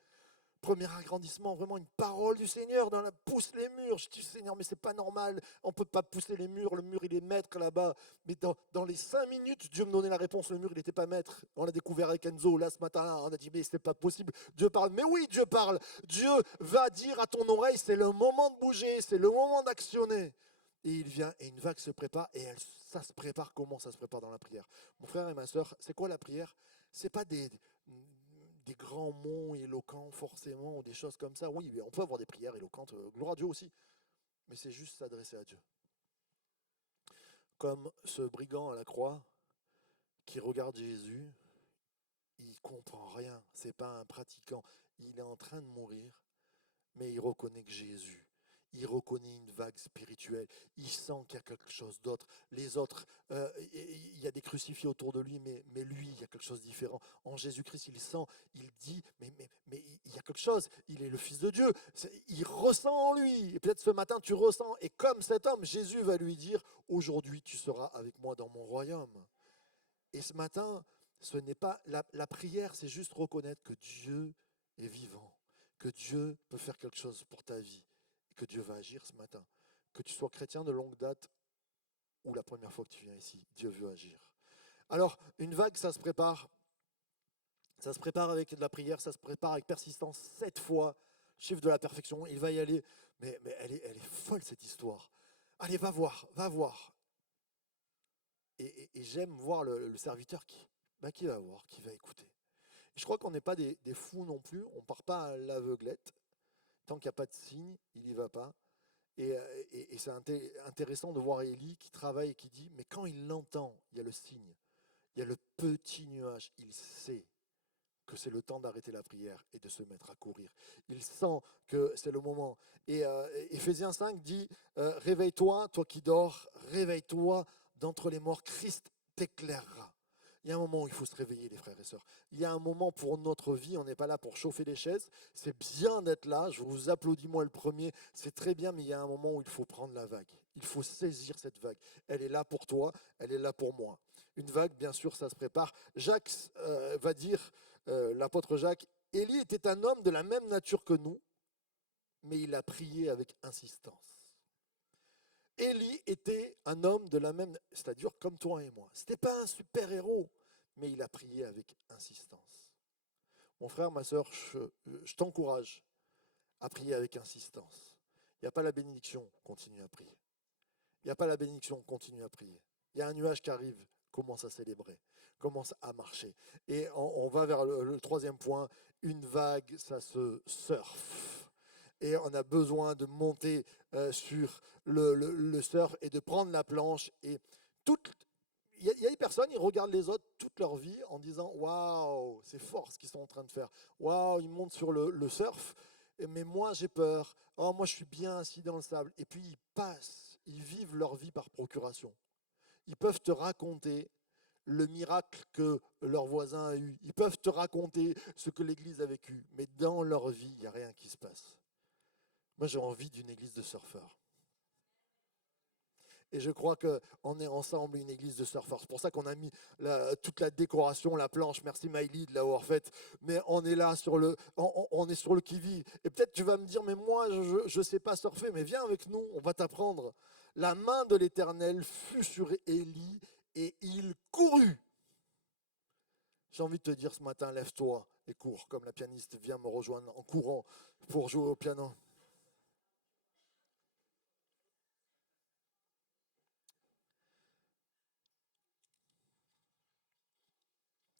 Premier agrandissement, vraiment une parole du Seigneur, pousse les murs. Je dis Seigneur, mais c'est pas normal, on ne peut pas pousser les murs, le mur il est maître là-bas. Mais dans les 5 minutes, Dieu me donnait la réponse, le mur il n'était pas maître. On l'a découvert avec Enzo là ce matin, on a dit mais c'est pas possible, Dieu parle. Mais oui, Dieu parle, Dieu va dire à ton oreille, c'est le moment de bouger, c'est le moment d'actionner. Et il vient et une vague se prépare et ça se prépare comment? Ça se prépare dans la prière. Mon frère et ma soeur, c'est quoi la prière? C'est pas des grands mots éloquents forcément, ou des choses comme ça. Oui, on peut avoir des prières éloquentes, gloire à Dieu aussi, mais c'est juste s'adresser à Dieu. Comme ce brigand à la croix qui regarde Jésus, il comprend rien, c'est pas un pratiquant, il est en train de mourir, mais il reconnaît que Jésus, il reconnaît une vague spirituelle, il sent qu'il y a quelque chose d'autre. Les autres, il y a des crucifiés autour de lui, mais lui, il y a quelque chose de différent. En Jésus-Christ, il sent, il dit, mais il y a quelque chose, il est le Fils de Dieu, il ressent en lui. Et peut-être ce matin, tu ressens, et comme cet homme, Jésus va lui dire, aujourd'hui, tu seras avec moi dans mon royaume. Et ce matin, ce n'est pas la prière, c'est juste reconnaître que Dieu est vivant, que Dieu peut faire quelque chose pour ta vie, et que Dieu va agir ce matin. Que tu sois chrétien de longue date ou la première fois que tu viens ici, Dieu veut agir. Alors, une vague, ça se prépare. Ça se prépare avec de la prière, ça se prépare avec persistance. 7 fois, chiffre de la perfection, il va y aller. Mais elle est folle cette histoire. Allez, va voir, va voir. Et j'aime voir le serviteur qui va voir, qui va écouter. Et je crois qu'on n'est pas des fous non plus, on ne part pas à l'aveuglette. Tant qu'il n'y a pas de signe, il n'y va pas. Et c'est intéressant de voir Élie qui travaille et qui dit, mais quand il l'entend, il y a le signe, il y a le petit nuage, il sait que c'est le temps d'arrêter la prière et de se mettre à courir. Il sent que c'est le moment. Et Éphésiens 5 dit, réveille-toi, toi qui dors, réveille-toi d'entre les morts, Christ t'éclairera. Il y a un moment où il faut se réveiller, les frères et sœurs. Il y a un moment pour notre vie, on n'est pas là pour chauffer les chaises. C'est bien d'être là, je vous applaudis moi le premier, c'est très bien, mais il y a un moment où il faut prendre la vague. Il faut saisir cette vague. Elle est là pour toi, elle est là pour moi. Une vague, bien sûr, ça se prépare. Jacques va dire, l'apôtre Jacques, Élie était un homme de la même nature que nous, mais il a prié avec insistance. Élie était un homme de la même, c'est-à-dire comme toi et moi. Ce n'était pas un super-héros, mais il a prié avec insistance. Mon frère, ma soeur, je t'encourage à prier avec insistance. Il n'y a pas la bénédiction, continue à prier. Il n'y a pas la bénédiction, continue à prier. Il y a un nuage qui arrive, commence à célébrer, commence à marcher. Et on va vers le troisième point, une vague, ça se surfe. Et on a besoin de monter sur le surf et de prendre la planche. Et il y a des personnes, ils regardent les autres toute leur vie en disant waouh, c'est fort ce qu'ils sont en train de faire. Waouh, ils montent sur le surf, mais moi j'ai peur. Oh, moi je suis bien assis dans le sable. Et puis ils passent, ils vivent leur vie par procuration. Ils peuvent te raconter le miracle que leur voisin a eu. Ils peuvent te raconter ce que l'Église a vécu. Mais dans leur vie, il n'y a rien qui se passe. Moi j'ai envie d'une église de surfeurs. Et je crois qu'on est ensemble une église de surfeurs. C'est pour ça qu'on a mis toute la décoration, la planche. Merci Maïli de l'avoir faite. Mais on est là on est sur le qui-vive. Et peut-être tu vas me dire, mais moi je ne sais pas surfer. Mais viens avec nous, on va t'apprendre. La main de l'Éternel fut sur Élie et il courut. J'ai envie de te dire ce matin, lève-toi et cours, comme la pianiste vient me rejoindre en courant pour jouer au piano.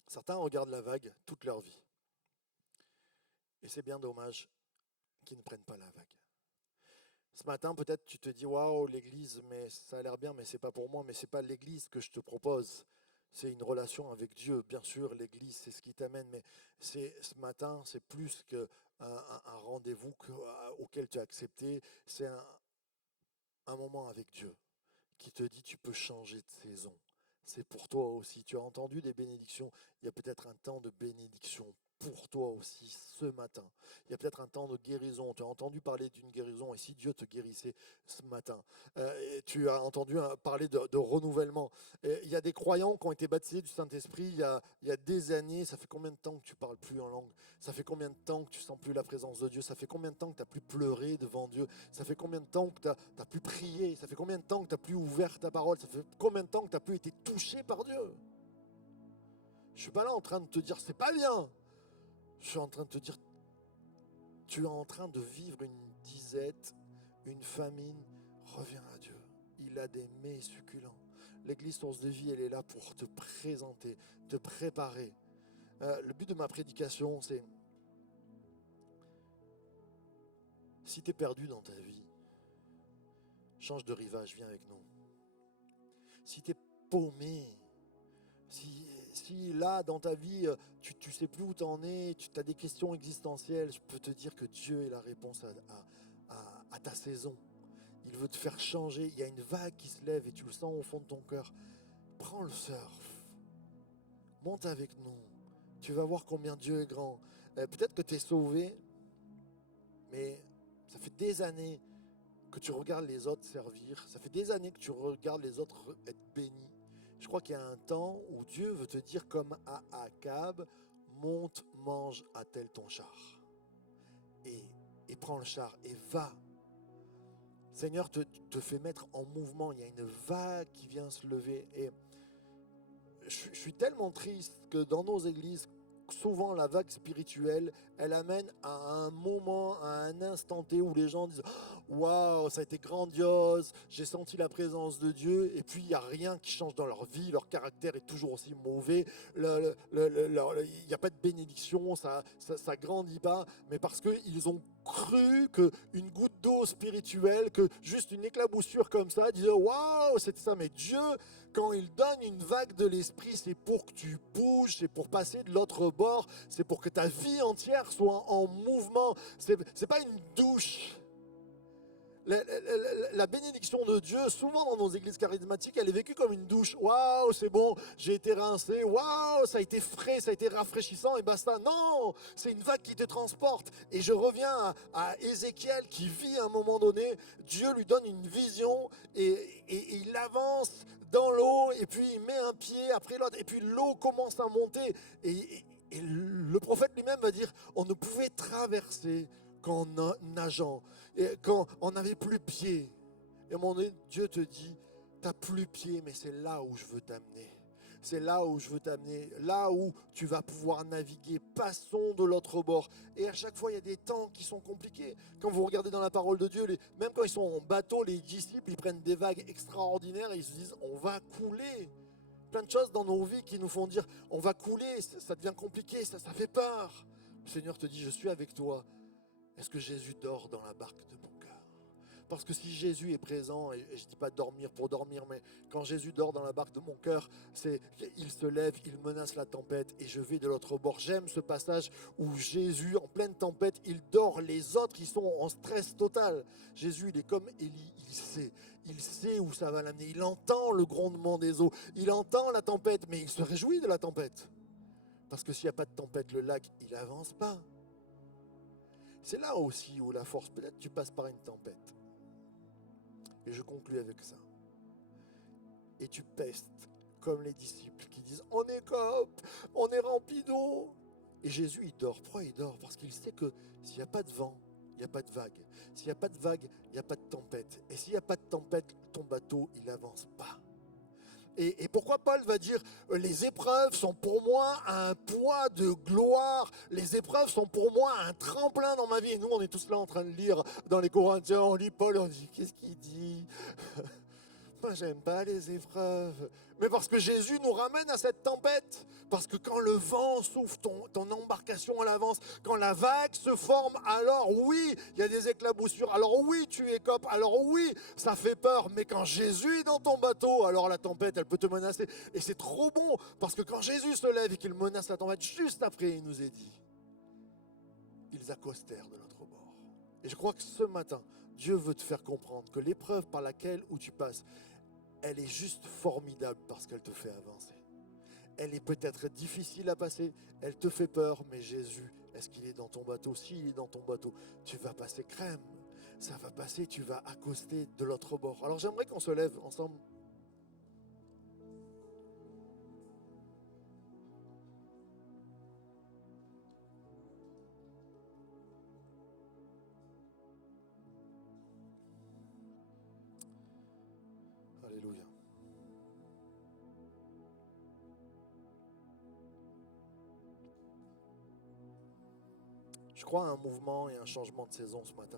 Certains regardent la vague toute leur vie. Et c'est bien dommage qu'ils ne prennent pas la vague. Ce matin, peut-être tu te dis waouh, l'église, mais ça a l'air bien, mais c'est pas pour moi, mais c'est pas l'église que je te propose. C'est une relation avec Dieu. Bien sûr, l'église, c'est ce qui t'amène, mais ce matin, c'est plus qu'un rendez-vous auquel tu as accepté. C'est un moment avec Dieu qui te dit tu peux changer de saison. C'est pour toi aussi. Tu as entendu des bénédictions. Il y a peut-être un temps de bénédiction pour toi aussi ce matin. Il y a peut-être un temps de guérison. Tu as entendu parler d'une guérison et si Dieu te guérissait ce matin. Tu as entendu parler de renouvellement. Il y a des croyants qui ont été baptisés du Saint-Esprit il y a des années. Ça fait combien de temps que tu ne parles plus en langue? Ça fait combien de temps que tu ne sens plus la présence de Dieu? Ça fait combien de temps que tu n'as plus pleuré devant Dieu? Ça fait combien de temps que tu n'as plus prié? Ça fait combien de temps que tu n'as plus ouvert ta parole? Ça fait combien de temps que tu n'as plus été touché par Dieu? Je ne suis pas là en train de te dire c'est pas bien. Je suis en train de te dire, tu es en train de vivre une disette, une famine, reviens à Dieu. Il a des mets succulents. L'église Source de Vie, elle est là pour te présenter, te préparer. Le but de ma prédication, c'est, si tu es perdu dans ta vie, change de rivage, viens avec nous. Si tu es paumé, si là, dans ta vie, tu ne sais plus où tu en es, tu as des questions existentielles, je peux te dire que Dieu est la réponse à ta saison. Il veut te faire changer. Il y a une vague qui se lève et tu le sens au fond de ton cœur. Prends le surf. Monte avec nous. Tu vas voir combien Dieu est grand. Peut-être que tu es sauvé, mais ça fait des années que tu regardes les autres servir. Ça fait des années que tu regardes les autres être bénis. Je crois qu'il y a un temps où Dieu veut te dire comme à Akab, monte, mange, attelle ton char. Et prends le char et va. Seigneur te fait mettre en mouvement. Il y a une vague qui vient se lever. Et je suis tellement triste que dans nos églises, souvent la vague spirituelle, elle amène à un moment, à un instant T où les gens disent « Waouh, ça a été grandiose, j'ai senti la présence de Dieu » et puis il n'y a rien qui change dans leur vie, leur caractère est toujours aussi mauvais, il n'y a pas de bénédiction, ça grandit pas, mais parce qu'ils ont cru qu'une goutte d'eau spirituelle, que juste une éclaboussure comme ça, disaient « Waouh, c'était ça », mais Dieu, quand il donne une vague de l'esprit, c'est pour que tu bouges, c'est pour passer de l'autre bord, c'est pour que ta vie entière soit en mouvement. C'est pas une douche. La bénédiction de Dieu, souvent dans nos églises charismatiques, elle est vécue comme une douche. Waouh, c'est bon, j'ai été rincé. Waouh, ça a été frais, ça a été rafraîchissant et basta. Non, c'est une vague qui te transporte. Et je reviens à Ézéchiel qui vit à un moment donné. Dieu lui donne une vision et il avance dans l'eau et puis il met un pied après l'autre et puis l'eau commence à monter. Et le prophète lui-même va dire, on ne pouvait traverser qu'en nageant, et quand on n'avait plus pied. Et à un moment donné, Dieu te dit, t'as plus pied, mais c'est là où je veux t'amener. C'est là où je veux t'amener, là où tu vas pouvoir naviguer. Passons de l'autre bord. Et à chaque fois, il y a des temps qui sont compliqués. Quand vous regardez dans la parole de Dieu, même quand ils sont en bateau, les disciples, ils prennent des vagues extraordinaires et ils se disent, on va couler. Plein de choses dans nos vies qui nous font dire, on va couler, ça devient compliqué, ça fait peur. Le Seigneur te dit, je suis avec toi. Est-ce que Jésus dort dans la barque de mon cœur? Parce que si Jésus est présent, et je ne dis pas dormir pour dormir, mais quand Jésus dort dans la barque de mon cœur, c'est il se lève, il menace la tempête et je vais de l'autre bord. J'aime ce passage où Jésus, en pleine tempête, il dort. Les autres, ils sont en stress total. Jésus, il est comme Élie, il sait où ça va l'amener. Il entend le grondement des eaux, il entend la tempête, mais il se réjouit de la tempête. Parce que s'il n'y a pas de tempête, le lac, il n'avance pas. C'est là aussi où la force, peut-être tu passes par une tempête. Et je conclus avec ça. Et tu pestes comme les disciples qui disent on écope, on est rempli d'eau. Et Jésus, il dort. Pourquoi il dort? Parce qu'il sait que s'il n'y a pas de vent, il n'y a pas de vague. S'il n'y a pas de vague, il n'y a pas de tempête. Et s'il n'y a pas de tempête, ton bateau, il n'avance pas. Et pourquoi Paul va dire les épreuves sont pour moi un poids de gloire, les épreuves sont pour moi un tremplin dans ma vie. Et nous, on est tous là en train de lire dans les Corinthiens, on lit Paul, on dit qu'est-ce qu'il dit? Moi, j'aime pas les épreuves. Mais parce que Jésus nous ramène à cette tempête. Parce que quand le vent souffle, ton embarcation à l'avance, quand la vague se forme, alors oui, il y a des éclaboussures. Alors oui, tu écopes. Alors oui, ça fait peur. Mais quand Jésus est dans ton bateau, alors la tempête, elle peut te menacer. Et c'est trop bon. Parce que quand Jésus se lève et qu'il menace la tempête, juste après, il nous est dit, ils accostèrent de l'autre bord. Et je crois que ce matin, Dieu veut te faire comprendre que l'épreuve par laquelle où tu passes, elle est juste formidable parce qu'elle te fait avancer. Elle est peut-être difficile à passer, elle te fait peur, mais Jésus, est-ce qu'il est dans ton bateau? S'il est dans ton bateau, tu vas passer crème. Ça va passer, tu vas accoster de l'autre bord. Alors j'aimerais qu'on se lève ensemble. Alléluia. Je crois à un mouvement et un changement de saison ce matin.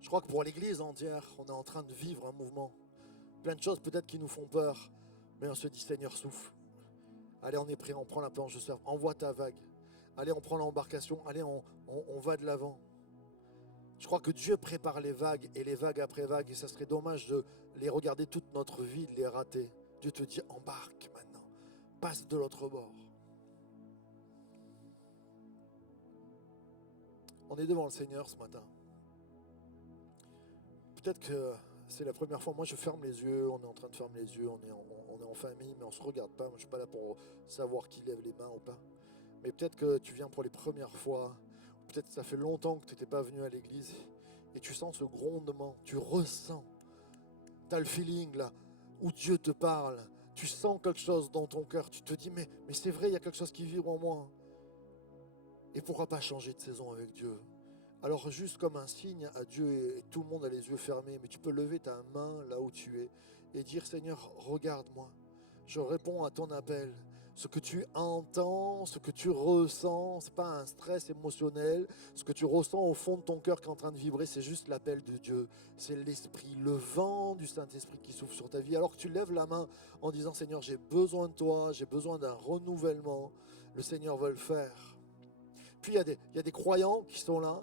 Je crois que pour l'Église entière, on est en train de vivre un mouvement. Plein de choses peut-être qui nous font peur, mais on se dit Seigneur, souffle. Allez, on est prêt, on prend la planche de surf, envoie ta vague. Allez, on prend l'embarcation, allez, on va de l'avant. Je crois que Dieu prépare les vagues et les vagues après vagues, et ça serait dommage de les regarder toute notre vie, de les rater. Dieu te dit, embarque maintenant, passe de l'autre bord. On est devant le Seigneur ce matin. Peut-être que c'est la première fois, moi je ferme les yeux, on est en train de fermer les yeux, on est en famille, mais on ne se regarde pas. Moi, je ne suis pas là pour savoir qui lève les mains ou pas. Mais peut-être que tu viens pour les premières fois, peut-être que ça fait longtemps que tu n'étais pas venu à l'église, et tu sens ce grondement, tu ressens, tu as le feeling là, où Dieu te parle, tu sens quelque chose dans ton cœur, tu te dis, mais c'est vrai, il y a quelque chose qui vibre en moi. Et pourquoi pas changer de saison avec Dieu? Alors juste comme un signe à Dieu, et tout le monde a les yeux fermés, mais tu peux lever ta main là où tu es et dire Seigneur, regarde-moi, je réponds à ton appel. Ce que tu entends, ce que tu ressens, ce n'est pas un stress émotionnel. Ce que tu ressens au fond de ton cœur qui est en train de vibrer, c'est juste l'appel de Dieu. C'est l'Esprit, le vent du Saint-Esprit qui souffle sur ta vie. Alors que tu lèves la main en disant Seigneur, j'ai besoin de toi, j'ai besoin d'un renouvellement. Le Seigneur veut le faire. Puis il y a des croyants qui sont là,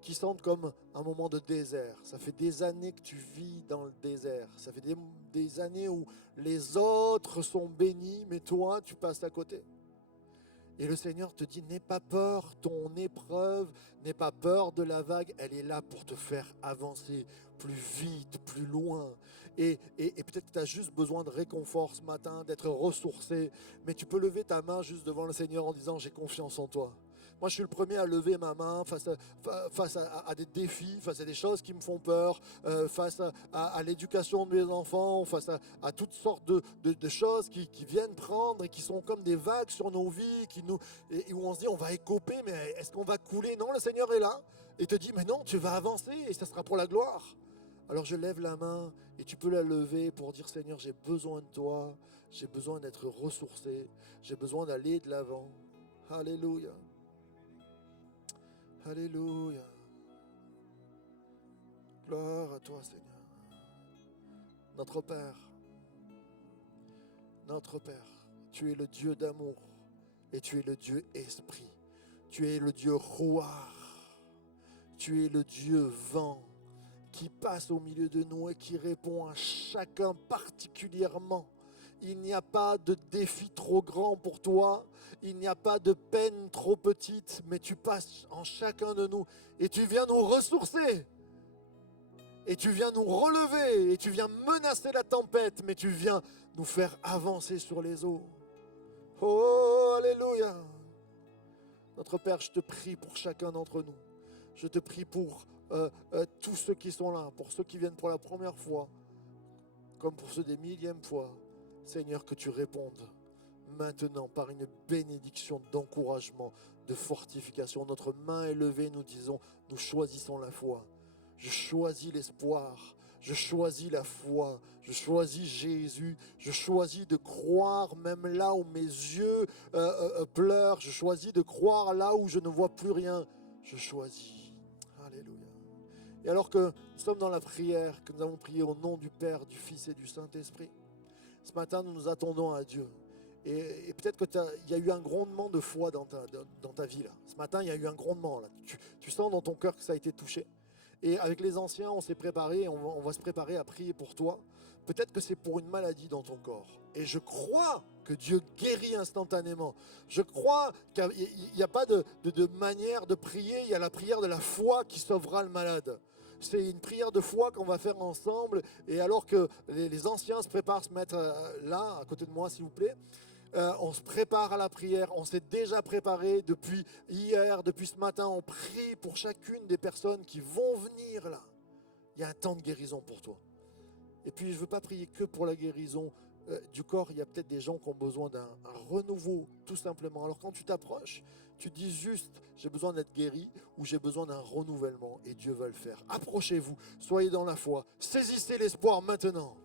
qui sentent comme un moment de désert. Ça fait des années que tu vis dans le désert. Ça fait des années où les autres sont bénis, mais toi, tu passes à côté. Et le Seigneur te dit, n'aie pas peur, ton épreuve, n'aie pas peur de la vague, elle est là pour te faire avancer plus vite, plus loin. Et peut-être que tu as juste besoin de réconfort ce matin, d'être ressourcé, mais tu peux lever ta main juste devant le Seigneur en disant, j'ai confiance en toi. Moi, je suis le premier à lever ma main face à des défis, face à des choses qui me font peur, face à l'éducation de mes enfants, face à toutes sortes de choses qui viennent prendre et qui sont comme des vagues sur nos vies, et où on se dit on va écoper, mais est-ce qu'on va couler? Non, le Seigneur est là et te dit mais non, tu vas avancer et ça sera pour la gloire. Alors je lève la main et tu peux la lever pour dire Seigneur, j'ai besoin de toi, j'ai besoin d'être ressourcé, j'ai besoin d'aller de l'avant. Alléluia. Alléluia. Gloire à toi Seigneur. Notre Père, tu es le Dieu d'amour et tu es le Dieu esprit. Tu es le Dieu rouard. Tu es le Dieu vent qui passe au milieu de nous et qui répond à chacun particulièrement. Il n'y a pas de défi trop grand pour toi, il n'y a pas de peine trop petite, mais tu passes en chacun de nous et tu viens nous ressourcer. Et tu viens nous relever, et tu viens menacer la tempête, mais tu viens nous faire avancer sur les eaux. Oh, alléluia. Notre Père, je te prie pour chacun d'entre nous. Je te prie pour tous ceux qui sont là, pour ceux qui viennent pour la première fois, comme pour ceux des millièmes fois. Seigneur, que tu répondes maintenant par une bénédiction d'encouragement, de fortification. Notre main est levée, nous disons, nous choisissons la foi. Je choisis l'espoir, je choisis la foi, je choisis Jésus, je choisis de croire même là où mes yeux pleurent, je choisis de croire là où je ne vois plus rien, je choisis. Alléluia. Et alors que nous sommes dans la prière, que nous avons prié au nom du Père, du Fils et du Saint-Esprit, ce matin nous nous attendons à Dieu. Et peut-être qu'il y a eu un grondement de foi dans ta vie là. Ce matin, il y a eu un grondement là. Tu sens dans ton cœur que ça a été touché. Et avec les anciens, on s'est préparé, on va se préparer à prier pour toi. Peut-être que c'est pour une maladie dans ton corps. Et je crois que Dieu guérit instantanément. Je crois qu'il n'y a pas de manière de prier, il y a la prière de la foi qui sauvera le malade. C'est une prière de foi qu'on va faire ensemble. Et alors que les anciens se préparent à se mettre là, à côté de moi s'il vous plaît, on se prépare à la prière, on s'est déjà préparé depuis hier, depuis ce matin, on prie pour chacune des personnes qui vont venir là. Il y a un temps de guérison pour toi. Et puis je ne veux pas prier que pour la guérison du corps, il y a peut-être des gens qui ont besoin d'un renouveau, tout simplement. Alors quand tu t'approches, tu dis juste, j'ai besoin d'être guéri ou j'ai besoin d'un renouvellement et Dieu va le faire. Approchez-vous, soyez dans la foi, saisissez l'espoir maintenant.